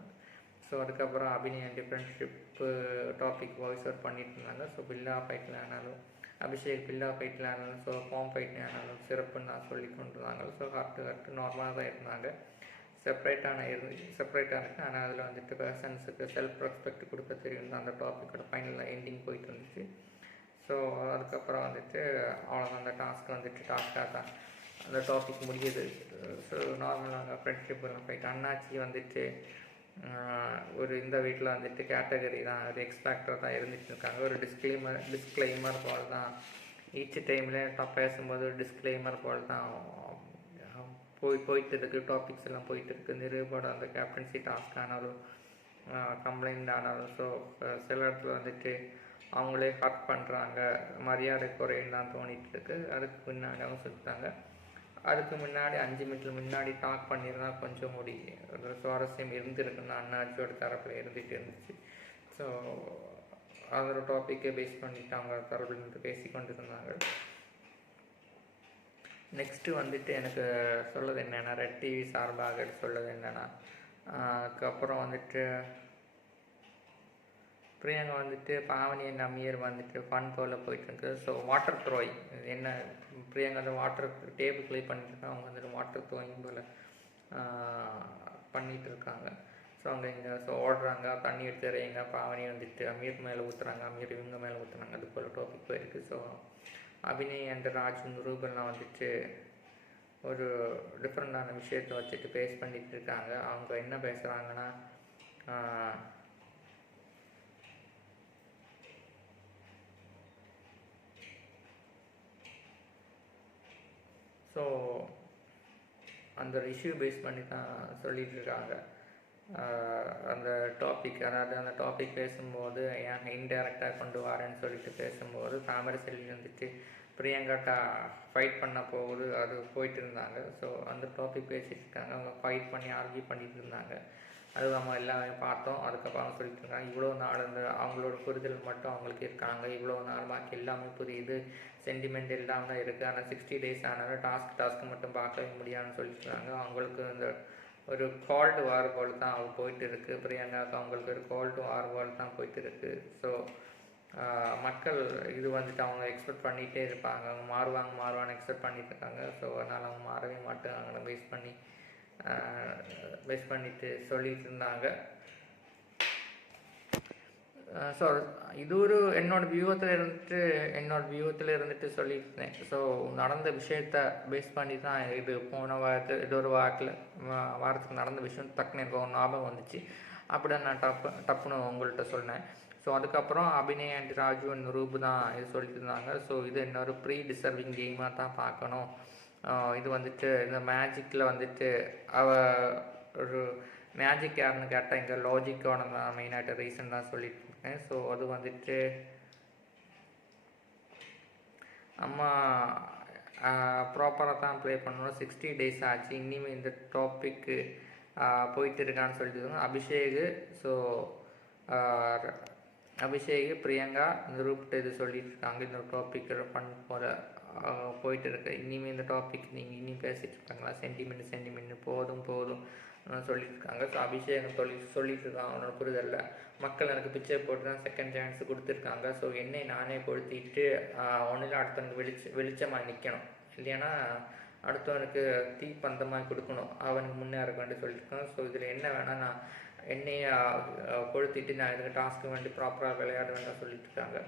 ஸோ அதுக்கப்புறம் அபிநயம் ஃப்ரெண்ட்ஷிப்பு டாபிக் வாய்ஸ் அவுட் பண்ணிட்டு இருந்தாங்க. ஸோ பில்லா ஃபைட்டில் ஆனாலும் அபிஷேக் பில்லா ஃபைட்டில் ஆனாலும் ஸோ ஃபார்ம் ஃபைட்டில் ஆனாலும் சிறப்புன்னு நான் சொல்லி கொண்டிருந்தாங்க. ஸோ கரெக்டு நார்மலாக தான் இருந்தாங்க. செப்பரேட்டாக இருக்குது. ஆனால் அதில் வந்துட்டு பர்சன்ஸுக்கு செல்ஃப் ரெஸ்பெக்ட் கொடுக்க தெரியும் அந்த டாப்பிக்கோட ஃபைனலில் எண்டிங் போயிட்டு வந்துச்சு. ஸோ அதுக்கப்புறம் வந்துட்டு அவ்வளோதான். அந்த டாஸ்க்கு வந்துட்டு டாஸ்க்காக தான் அந்த டாபிக் முடியுது. ஸோ நார்மலாக ஃப்ரெண்ட்ஷிப் எல்லாம் போயிட்டு அண்ணாச்சி வந்துட்டு ஒரு இந்த வீட்டில் வந்துட்டு கேட்டகரி தான், ஒரு எக்ஸ்பேக்டர் தான் இருந்துட்டு இருக்காங்க. ஒரு டிஸ்க்ளைமர் போல் தான் ஈச் டைமில் பேசும்போது ஒரு டிஸ்க்ளைமர் போல் தான் போயிட்டு இருக்குது. டாபிக்ஸ் எல்லாம் போயிட்டு இருக்குது. நிரூபோட அந்த கேப்டன்சி டாஸ்க் ஆனாலும் கம்ப்ளைண்ட் ஆனாலும் ஸோ சில இடத்துல வந்துட்டு அவங்களே ஹர்ட் பண்ணுறாங்க, மரியாதை குறைன்னு தான் தோணிட்டு இருக்கு. அதுக்கு முன்னாடி அவங்க சொல்லிட்டாங்க. அதுக்கு முன்னாடி 5 மினிட்ல முன்னாடி டாக் பண்ணியிருந்தா கொஞ்சம் ஒரு சுவாரஸ்யம் இருந்திருக்குன்னு அண்ணாச்சியோட தரப்பில் இருந்துச்சு. ஸோ அதோட டாப்பிக்கை பேஸ் பண்ணிவிட்டு அவங்க தரப்புலேருந்து பேசி கொண்டு இருந்தாங்க. நெக்ஸ்ட்டு வந்துட்டு எனக்கு சொல்லுது என்னென்னா, ரெட் டிவி சார்பாக சொல்லுது என்னென்னா, அதுக்கப்புறம் வந்துட்டு பிரியங்கா வந்துட்டு பாவனி அண்ட் அமீர் வந்துட்டு ஃபன் போல் போயிட்டுருக்கு. ஸோ வாட்டர் த்ரோயிங் என்ன பிரியங்கா அந்த வாட்டர் டேபிள் ப்ளே பண்ணிட்டுருக்காங்க. அவங்க வந்துட்டு வாட்டர் த்ரோயிங் போல் பண்ணிகிட்டு இருக்காங்க. ஸோ அவங்க இங்கே ஓடுறாங்க, தண்ணி எடுத்து எறியுங்க, பாவனி வந்துட்டு அமீர் மேலே ஊற்றுறாங்க, அமீர் இவங்க மேலே ஊற்றுறாங்க. அது போல் டாபிக் போயிருக்கு. ஸோ அபிநய் அண்ட் ராஜ் ரூபெல்லாம் வந்துட்டு ஒரு டிஃப்ரெண்டான விஷயத்தை வச்சுட்டு பேஸ் பண்ணிகிட்டு இருக்காங்க. அவங்க என்ன பேசுகிறாங்கன்னா, ஸோ அந்த இஷ்யூ பேஸ் பண்ணி தான் சொல்லிகிட்டு இருக்காங்க. அந்த டாபிக், அதாவது அந்த டாபிக் பேசும்போது ஏன் இன்டெரக்டாக கொண்டு வரேன்னு சொல்லிட்டு பேசும்போது தாமரை செல்வி வந்துட்டு பிரியங்காட்டா ஃபைட் பண்ண போகுது, அது போயிட்டு இருந்தாங்க. ஸோ அந்த டாபிக் பேசிகிட்டு இருக்காங்க. அவங்க ஃபைட் பண்ணி ஆர்கியூ பண்ணிகிட்டு இருந்தாங்க. அது நம்ம எல்லாமே பார்த்தோம். அதுக்கப்புறம் சொல்லிட்டு இருக்காங்க, இவ்வளோ நாள் அந்த அவங்களோட புரிதல் மட்டும் அவங்களுக்கு இருக்காங்க, இவ்வளோ நாள் பாக்கி எல்லாமே புரியுது, சென்டிமெண்ட் எல்லாம் தான் இருக்குது, ஆனால் 60 days ஆனாலும் டாஸ்க்கு மட்டும் பார்க்கவே முடியாதுன்னு சொல்லிட்டு இருக்காங்க. அவங்களுக்கு அந்த ஒரு கோல்டு வார் போல் தான் அவங்க போயிட்டு இருக்குது. பிரியங்காவுக்கு அவங்களுக்கு ஒரு கோல்டு வார் போல் தான் போயிட்டு இருக்குது. ஸோ மக்கள் இது வந்துட்டு அவங்க எக்ஸ்பெக்ட் பண்ணிகிட்டே இருப்பாங்க, அவங்க மாறுவாங்க எக்ஸ்பெக்ட் பண்ணிட்டு இருக்காங்க. ஸோ அதனால் அவங்க மாறவே மாட்டாங்க பேஸ் பண்ணிட்டு சொல்லிட்டு இருந்தாங்க. ஸோ இது ஒரு என்னோடய வியூவத்தில் இருந்துட்டு சொல்லியிருந்தேன். ஸோ நடந்த விஷயத்த பேஸ் பண்ணி தான் இது போன வாரத்தில் இது ஒரு வாரத்துக்கு நடந்த விஷயம் டக்குன்னு எனக்கு ஒரு ஞாபகம் வந்துச்சு. அப்படி தான் நான் டப்புன்னு உங்கள்கிட்ட சொன்னேன். ஸோ அதுக்கப்புறம் அபிநய் அண்ட் ராஜு அண்ட் ரூபு தான் இது சொல்லிட்டு இருந்தாங்க. ஸோ இது இன்னொரு ப்ரீ டிசர்விங் கேமாக தான் பார்க்கணும். இது வந்துட்டு இந்த மேஜிக்கில் வந்துட்டு ஒரு மேஜிக் யாருன்னு கேட்டால் இங்கே லாஜிக்கான தான் மெயினாகிட்ட ரீசன் தான் சொல்லிட்டு இருக்கேன். ஸோ அது வந்துட்டு அம்மா ப்ராப்பராக தான் ப்ளே பண்ணணும். 60 days ஆச்சு, இனிமேல் இந்த டாப்பிக்கு போயிட்டு இருக்கான்னு சொல்லிட்டு அபிஷேக். ஸோ அபிஷேக், பிரியங்கா, நிரூப்ட்டு இது சொல்லிட்டு இருக்காங்க. இந்த டாபிக் போயிட்டு இருக்கு. இனிமேல் இந்த டாபிக் நீங்கள் இனியும் பேசிகிட்டு இருக்காங்களா, சென்டிமெண்ட் போதும் சொல்லிட்டு இருக்காங்க. ஸோ அபிஷேகம் சொல்லிட்டு இருக்காங்க. அவனோட புரிதலில் மக்கள் எனக்கு பிச்சை போட்டு தான் செகண்ட் சான்ஸ் கொடுத்துருக்காங்க. ஸோ என்னை நானே கொளுத்திட்டு ஒன்றில் அடுத்தவனுக்கு வெளிச்சமாக நிற்கணும், இல்லைன்னா அடுத்தவனுக்கு தீப்பந்தமாக கொடுக்கணும், அவனுக்கு முன்னேற வேண்டி சொல்லியிருக்காங்க. ஸோ இதில் என்ன வேணால் நான் என்னையை கொளுத்திட்டு நான் இதுக்கு டாஸ்க்கு வேண்டி ப்ராப்பராக விளையாட வேண்டாம் சொல்லிட்டு இருக்காங்க.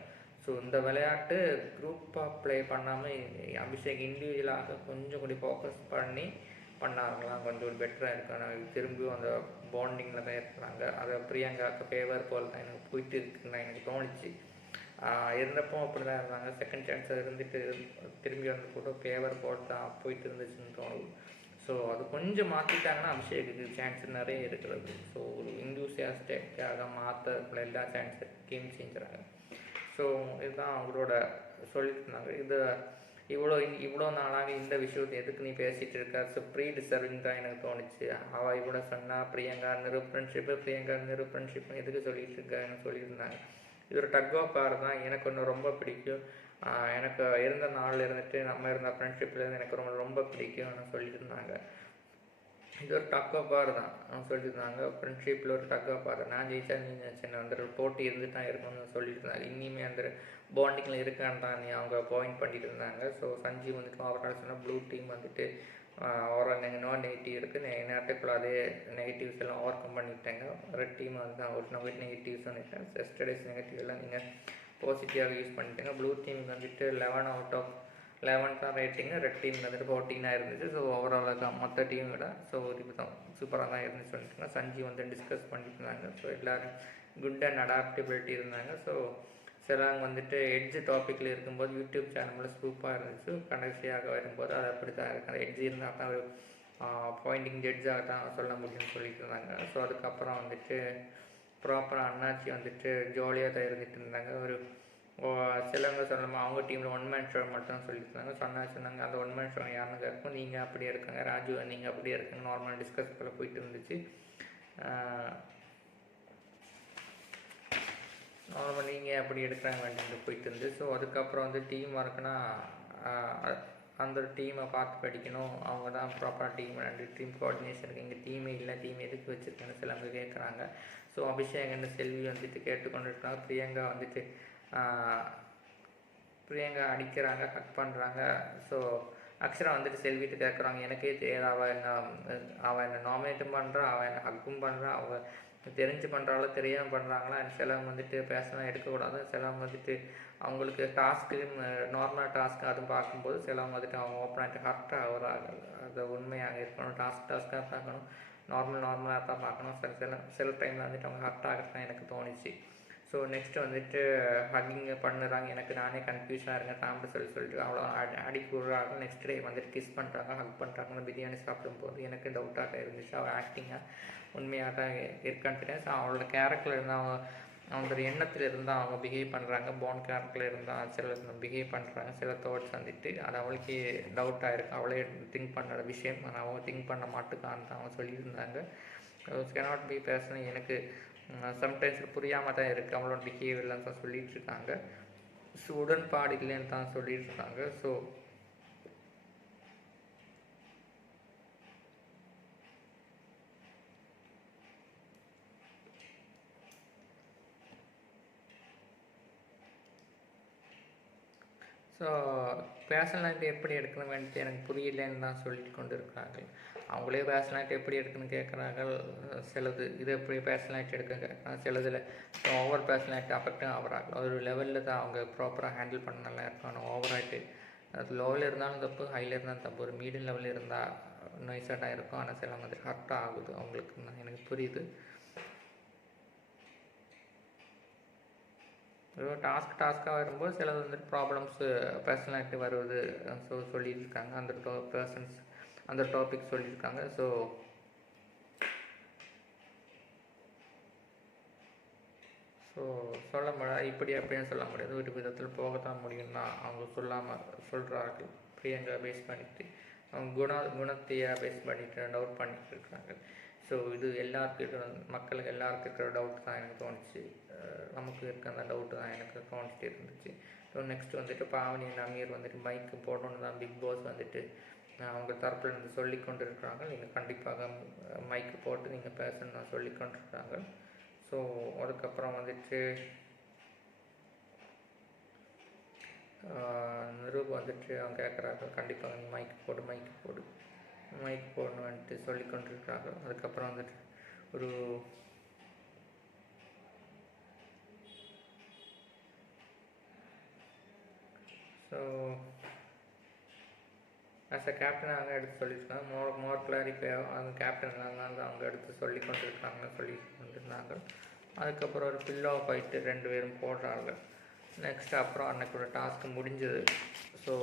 ஸோ இந்த விளையாட்டு குரூப்பாக ப்ளே பண்ணாமல் அபிஷேக் இண்டிவிஜுவலாக கொஞ்சம் கூட ஃபோக்கஸ் பண்ணாங்களாம் கொஞ்சம் பெட்டராக இருக்கும். திரும்பியும் அந்த பாண்டிங்கில் தான் இருக்கிறாங்க. அதை பிரியங்காவுக்கு ஃபேவர் போல் தான் எனக்கு போயிட்டு இருக்குன்னு எனக்கு தோணுச்சு. இருந்தப்போ அப்படி தான் இருந்தாங்க. செகண்ட் சான்ஸ் இருந்துட்டு திரும்பி வந்து கூட ஃபேவர் போல் தான் போயிட்டு இருந்துச்சுன்னு தோணுது. ஸோ அது கொஞ்சம் மாற்றிட்டாங்கன்னா அபிஷேக்கு சான்ஸ் நிறைய இருக்கிறது. ஸோ ஒரு இன்டியூசியாஸ்டிக்காக மாற்ற எல்லா சான்ஸ் கேம் சேஞ்சராங்க. ஸோ இதுதான் அவங்களோட சொல்லிட்டு இருந்தாங்க. இவ்வளோ நாளாக இந்த விஷயத்தை எதுக்கு நீ பேசிகிட்டு இருக்க, ஸோ ப்ரீ டிசர்விங் தான் எனக்கு தோணுச்சு. அவள் இவ்வளோ சொன்னால் பிரியங்கா நிரூப் எதுக்கு சொல்லிகிட்டு இருக்கான்னு சொல்லியிருந்தாங்க. இது ஒரு டக் ஆஃப் வார் தான். எனக்கு ஒன்று ரொம்ப பிடிக்கும். எனக்கு இருந்த நாளில் இருந்துட்டு நம்ம இருந்த ஃப்ரெண்ட்ஷிப்லேருந்து எனக்கு ரொம்ப பிடிக்கும்னு சொல்லியிருந்தாங்க. இது ஒரு டக் ஆஃப் வார் தான் சொல்லியிருந்தாங்க. ஃப்ரெண்ட்ஷிப்பில் ஒரு டக் ஆஃப் வார். நான் ஜெயிச்சா நீ நினச்சேன், அந்த ஒரு போட்டி இருந்துட்டு தான் இருக்கணும்னு சொல்லிட்டு இருந்தாங்க. இனிமேல் அந்த பாண்டிங்கில் இருக்கான்னு தான் அவங்க பாயிண்ட் பண்ணிட்டு இருந்தாங்க. ஸோ சஞ்சீவ் வந்துட்டு அவரால் சொன்னால் ப்ளூ டீம் வந்துட்டு அவரால் நெகட்டிவ் இருக்குது, நேரத்துக்குள்ள அதே நெகட்டிவ்ஸ் எல்லாம் ஓவர் கம் பண்ணிட்டாங்க. ரெட் டீம் அதுதான் ஒரு நெகட்டிவ்ஸ் வந்துட்டேன். எஸ்டர்டேஸ் நெகட்டிவ் எல்லாம் நீங்கள் பாசிட்டிவாக யூஸ் பண்ணிட்டீங்க. ப்ளூ டீமுக்கு வந்துட்டு 11 out of 11 தான் ரேட்டிங்கு, ரெட் டீம் வந்துட்டு 14 இருந்துச்சு. ஸோ ஓவராலாக மற்ற டீம் விட ஸோ இது தான் சூப்பராக தான் இருந்துச்சு சொல்லிட்டுங்க. சஞ்சீவ் வந்து டிஸ்கஸ் பண்ணிட்டு இருந்தாங்க. ஸோ எல்லோரும் குட் அண்ட் அடாப்டபிலிட்டி இருந்தாங்க. ஸோ சிலவங்க வந்துட்டு எட்ஜ் டாப்பிக்கில் இருக்கும்போது யூடியூப் சேனலில் சூப்பராக இருந்துச்சு. கடைசியாக வரும்போது அது அப்படி தான் இருக்குது. அந்த எட்ஜ் இருந்தால் தான் ஒரு பாயிண்டிங் ஜட்ஜாக தான் சொல்ல முடியும்னு சொல்லிட்டு இருந்தாங்க. ஸோ அதுக்கப்புறம் வந்துட்டு ப்ராப்பராக அண்ணாச்சி வந்துட்டு ஜாலியாக தான் இருந்துகிட்டு இருந்தாங்க. ஒரு சிலவங்க சொல்லாமல் அவங்க டீமில் 1 man show மட்டும் சொல்லியிருந்தாங்க. சொன்னாங்க அந்த 1 man show யாருன்னு கேட்கும், நீங்கள் அப்படியே இருக்காங்க, ராஜு நீங்கள் அப்படியே இருக்காங்க, நார்மலாக டிஸ்கஸ் போல் போயிட்டு இருந்துச்சு. நார்மல் நீங்கள் அப்படி எடுக்கிறாங்க வேண்டியது போயிட்டு இருந்து. ஸோ அதுக்கப்புறம் வந்து டீம் ஒர்க்குனா அந்த டீமை பார்த்து படிக்கணும், அவங்க தான் ப்ராப்பராக டீம் கோஆர்டினேஷனுக்கு எங்கள் டீமே இல்லை, டீம் எதுக்கு வச்சுருக்கேன்னு சிலவங்க கேட்குறாங்க. ஸோ அபிஷேக் செல்வி வந்துட்டு கேட்டுக்கொண்டு இருக்காங்க. பிரியங்கா அடிக்கிறாங்க, ஹக் பண்ணுறாங்க. ஸோ அக்ஷரா வந்துட்டு செல்விட்டு கேட்குறாங்க, எனக்கே தெரியாது அவள் என்ன நாமினேட்டும் பண்ணுறா, அவள் என்ன ஹக்கும் பண்ணுறா, அவள் தெரிஞ்சு பண்ணுறாங்களோ தெரியாமல் பண்ணுறாங்களா. சிலவங்க வந்துட்டு பேசலாம் எடுக்கக்கூடாது. சிலவங்க வந்துட்டு அவங்களுக்கு டாஸ்க்கு நார்மலாக டாஸ்க்கு அதுவும் பார்க்கும்போது சிலவங்க வந்துட்டு அவங்க ஓப்பனாகிட்டு ஹர்ட்டாக ஆகுறாங்க. அது உண்மையாக இருக்கணும், டாஸ்க்காக பார்க்கணும், நார்மலாக தான் பார்க்கணும். சில டைமில் வந்துட்டு அவங்க ஹர்ட் ஆகிறது தான் எனக்கு தோணுச்சு. ஸோ நெக்ஸ்ட்டு வந்துட்டு ஹக்கிங் பண்ணுறாங்க, எனக்கு நானே கன்ஃபியூஸாக இருங்க சாப்பிட சொல்லிட்டு அவ்வளோ அடிக்கி விடுறாங்க. நெக்ஸ்ட் டே வந்துட்டு கிஸ் பண்ணுறாங்க, ஹக் பண்ணுறாங்க. பிரியாணி சாப்பிடும்போது எனக்கு டவுட்டாக இருந்துச்சு, அவள் ஆக்டிங்காக உண்மையாக தான் இருக்கான்னு தெரியாது. ஸோ அவளோட கேரக்டரில் இருந்தால் அவங்க எண்ணத்தில் இருந்தால் அவங்க பிஹேவ் பண்ணுறாங்க, போன் கேரக்டரில் இருந்தால் சில பிஹேவ் பண்ணுறாங்க. சில தாட்ஸ் வந்துட்டு அது அவளுக்கே டவுட்டாக இருக்குது, அவளே திங்க் பண்ணுற விஷயம் ஆனால் அவங்க திங்க் பண்ண மாட்டுக்கான்னு தான் அவங்க சொல்லியிருந்தாங்க. கேனாட் பி பேசணும், எனக்கு சம்டைம்ஸ் புரியாமல் தான் இருக்குது அவளோட பிஹேவியர்லாம் தான் சொல்லிகிட்டு இருக்காங்க. ஸோ உடன்பாடு இல்லைன்னு தான் சொல்லிட்டு இருக்காங்க. ஸோ பேர்சனாலிட்டி எப்படி எடுக்கணும்ன்ட்டு எனக்கு புரியலன்னு தான் சொல்லிட்டு கொண்டு இருக்கிறார்கள். அவங்களே பேர்சனாலிட்டி எப்படி எடுக்கணும்னு கேட்குறார்கள். சிலது இது எப்படி பேர்சனாலிட்டி எடுக்க கேட்குறாங்க, சிலதில் ஓவர் பேர்சனாலிட்டி அஃபெக்டும் ஆகிறாங்க. ஒரு லெவலில் தான் அவங்க ப்ராப்பராக ஹேண்டில் பண்ண நல்லா இருக்கணும். ஓவராகிட்டு அது லோவில் இருந்தாலும் தப்பு, ஹையில் இருந்தாலும் தப்பு, ஒரு மீடியம் லெவலில் இருந்தால் நைஸாக இருக்கும். ஆனால் சில மாதிரி ஹர்ட்டாக ஆகுது அவங்களுக்கு, எனக்கு புரியுது. டாஸ்க்காக வரும்போது சிலது வந்துட்டு ப்ராப்ளம்ஸு பர்சனாலிட்டி வருவது சொல்லியிருக்காங்க. அந்த பர்சன்ஸ் அந்த டாபிக் சொல்லியிருக்காங்க. ஸோ சொல்ல முடியாது, இப்படி அப்படின்னு சொல்ல முடியாது, ஒரு விதத்தில் போகத்தான் முடியும்னா அவங்க சொல்கிறார்கள். பிரியங்கா பேஸ் பண்ணிட்டு அவங்க குணத்தையை பேஸ் பண்ணிட்டு டவுட் பண்ணிட்டு இருக்காங்க. ஸோ இது எல்லாருக்கும் மக்களுக்கு எல்லாருக்கும் இருக்கிற டவுட் தான் எனக்கு தோணுச்சு. நமக்கு இருக்க அந்த டவுட்டு தான் எனக்கு தோணிச்சிட்டு இருந்துச்சு. ஸோ நெக்ஸ்ட் வந்துட்டு பாவனி அமீர் வந்துட்டு மைக்கு போடணுன்னு தான் பிக் பாஸ் வந்துட்டு அவங்க தரப்பில் இருந்து சொல்லி கொண்டு இருக்கிறாங்க. நீங்கள் கண்டிப்பாக மைக்கு போட்டு நீங்கள் பேசணுன்னு தான் சொல்லி கொண்டிருக்கிறாங்க. ஸோ அதுக்கப்புறம் வந்துட்டு நிரூப் வந்துட்டு அவங்க கேட்குறாங்க, கண்டிப்பாக நீ மைக்கு போடணும் வந்துட்டு சொல்லி கொண்டிருக்கிறாங்க. அதுக்கப்புறம் வந்துட்டு ஒரு ஸோ ஆஸ் அ கேப்டன் அவங்க எடுத்து சொல்லியிருக்காங்க. மோர் கிளாரிஃபையாக அவங்க கேப்டன் தான் அவங்க எடுத்து சொல்லி கொண்டிருக்காங்கன்னு சொல்லி கொண்டிருந்தாங்க. அதுக்கப்புறம் ஒரு பில்லோ ஃபைட்டு 2 பேரும் போடுறாங்க. நெக்ஸ்ட் அப்புறம் அன்னைக்கு டாஸ்க்கு முடிஞ்சது. ஸோ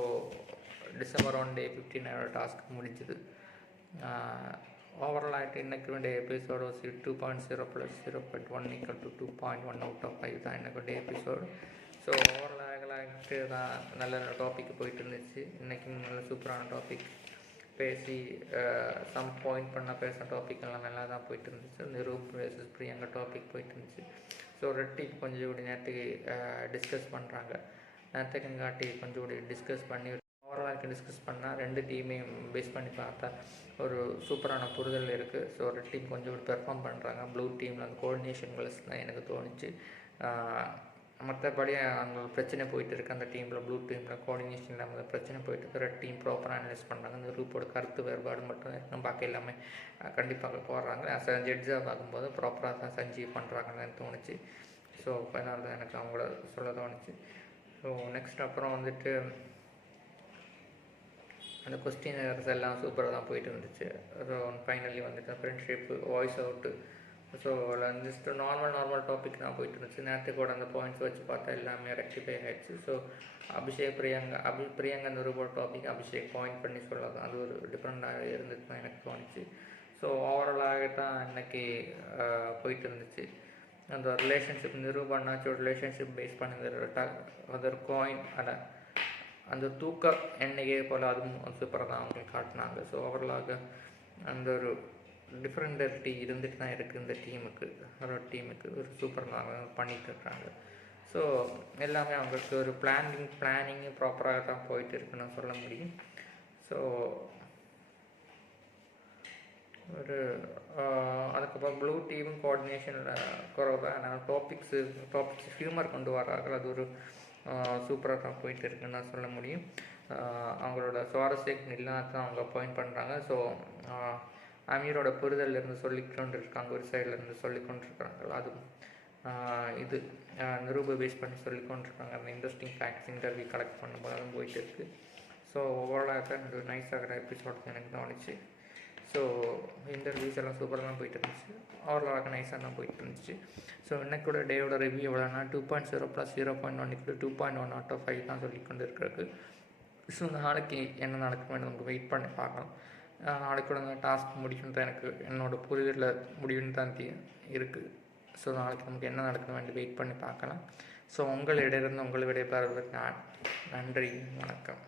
டிசம்பர் 1 day 15 டாஸ்க்கு முடிஞ்சது. ஓவரால் ஆகிட்டு இன்றைக்கு டே எபிசோடு 2.0 + 0.1 = 2.1 out of 5 தான் எனக்கு எபிசோடு. ஸோ ஓவரால் ஆகிட்டு தான் நல்ல டாபிக் போயிட்டு இருந்துச்சு. இன்றைக்கும் நல்ல சூப்பரான டாபிக் பேசி சம் பாயிண்ட் பண்ண பேசுகிற டாபிக் எல்லாம் நல்லா தான் போயிட்டு இருந்துச்சு. நிரூப் வேர்சஸ் பிரியங்கா டாபிக் போயிட்டு இருந்துச்சு. ஸோ ரெட்டி கொஞ்சம் இப்படி நேற்றுக்கு டிஸ்கஸ் பண்ணுறாங்க. நேற்றுக்குங்காட்டி கொஞ்சம் இப்படி டிஸ்கஸ் பண்ணி ஓவரால் டிஸ்கஸ் பண்ணால் 2 டீமையும் பேஸ் பண்ணி பார்த்தா ஒரு சூப்பரான புரிதல் இருக்குது. ஸோ ரெட் டீம் கொஞ்சம் இப்படி பெர்ஃபார்ம் பண்ணுறாங்க. ப்ளூ டீமில் அந்த கோஆர்டினேஷன் ப்ளஸ் தான் எனக்கு தோணுச்சு. மற்றபடி அங்கே பிரச்சனை போயிட்டு இருக்குது அந்த டீமில். ப்ளூ டீமில் கோஆர்டினேஷன் இல்லாமல் பிரச்சனை போயிட்டு இருக்குது. ரெட் டீம் ப்ராப்பராக அனலைஸ் பண்ணுறாங்க. இந்த குரூப்போட கருத்து வேறுபாடு மட்டும் இருக்கணும், பாக்கி எல்லாமே கண்டிப்பாக போடுறாங்க. ஜட்ஜாக பார்க்கும்போது ப்ராப்பராக தான் சஞ்சீவ் பண்ணுறாங்கன்னு தோணுச்சு. ஸோ அதனால தான் எனக்கு அவங்கள சொல்ல தோணுச்சு. ஸோ நெக்ஸ்ட் அப்புறம் வந்துட்டு அந்த கொஸ்டின் எல்லாம் சூப்பராக தான் போயிட்டு இருந்துச்சு. ஸோ ஃபைனலி வந்துட்டு friendship, voice out, so just normal topic தான் போயிட்டு இருந்துச்சு. நேரத்துக்கூட அந்த பாயிண்ட்ஸ் வச்சு பார்த்தா எல்லாமே ரெக்டிஃபை ஆகிடுச்சு. ஸோ பிரியங்கா நிரூபோட டாபிக் அபிஷேக் பாயிண்ட் பண்ணி சொல்லலாம், அது ஒரு டிஃப்ரெண்ட்டாக இருந்துச்சு தான் எனக்கு தோணுச்சு. ஸோ ஓவராலாக தான் இன்றைக்கி போயிட்டு இருந்துச்சு. அந்த ரிலேஷன்ஷிப் நிரூபண்ணாச்சு ரிலேஷன்ஷிப் பேஸ் பண்ணி அது ஒரு காயின் அந்த தூக்க எண்ணெயே போல் அதுவும் சூப்பராக தான் அவங்களுக்கு காட்டினாங்க. ஸோ ஓவரலாக அந்த ஒரு டிஃப்ரெண்ட்டி இருந்துட்டு தான் இருக்குது இந்த டீமுக்கு ஒரு சூப்பராக பண்ணிகிட்டு இருக்காங்க. ஸோ எல்லாமே அவங்களுக்கு ஒரு பிளானிங்கு ப்ராப்பராக தான் போயிட்டு இருக்குன்னு சொல்ல முடியும். ஸோ ஒரு அதுக்கப்புறம் ப்ளூ டீமும் கோஆர்டினேஷனில் குறைவாக அதனால் டாபிக்ஸ் ஹியூமர் கொண்டு வரார்கள். அது ஒரு சூப்பராக தான் போயிட்டு இருக்குன்னு தான் சொல்ல முடியும். அவங்களோட சுவாரஸ்யம் இல்லாத தான் அவங்க பாயிண்ட் பண்ணுறாங்க. ஸோ அமீரோட புரிதலிருந்து சொல்லிக்கொண்டு இருக்காங்க, ஒரு சைட்லேருந்து சொல்லிக்கொண்டிருக்காங்க. அதுவும் இது நிரூப பேஸ் பண்ணி சொல்லிக்கொண்டிருக்காங்க. அந்த இன்ட்ரெஸ்டிங் ஃபேக்ட்ஸ் இன்டர்வியூ கலெக்ட் பண்ணும்போது அதுவும் போயிட்டு இருக்குது. ஸோ ஓவராலாக ஒரு நைஸாகிற எபிசோட் எனக்கு தோணுச்சு. ஸோ இன்டர்வியூஸ் எல்லாம் சூப்பராக தான் போயிட்டு இருந்துச்சு. ஓரளவுக்கு நைஸாக தான் போயிட்டு இருந்துச்சு. ஸோ இன்னைக்கூட டேயோட ரிவ்யூ எவ்வளோனா 2.0 + 0.1 = 2.1 out of 5 தான் சொல்லி கொண்டு இருக்கிறது. ஸோ நாளைக்கு என்ன நடக்குமே நமக்கு வெயிட் பண்ணி பார்க்கலாம். நாளைக்கு கூட அந்த டாஸ்க் முடிக்கணும் எனக்கு என்னோடய புரிதலில் முடிவுன்னு தான் இருக்குது. ஸோ நாளைக்கு நமக்கு என்ன நடக்க வேண்டி வெயிட் பண்ணி பார்க்கலாம். ஸோ உங்களிடையிலிருந்து உங்களை விடைபெறுவதற்கு நன்றி, வணக்கம்.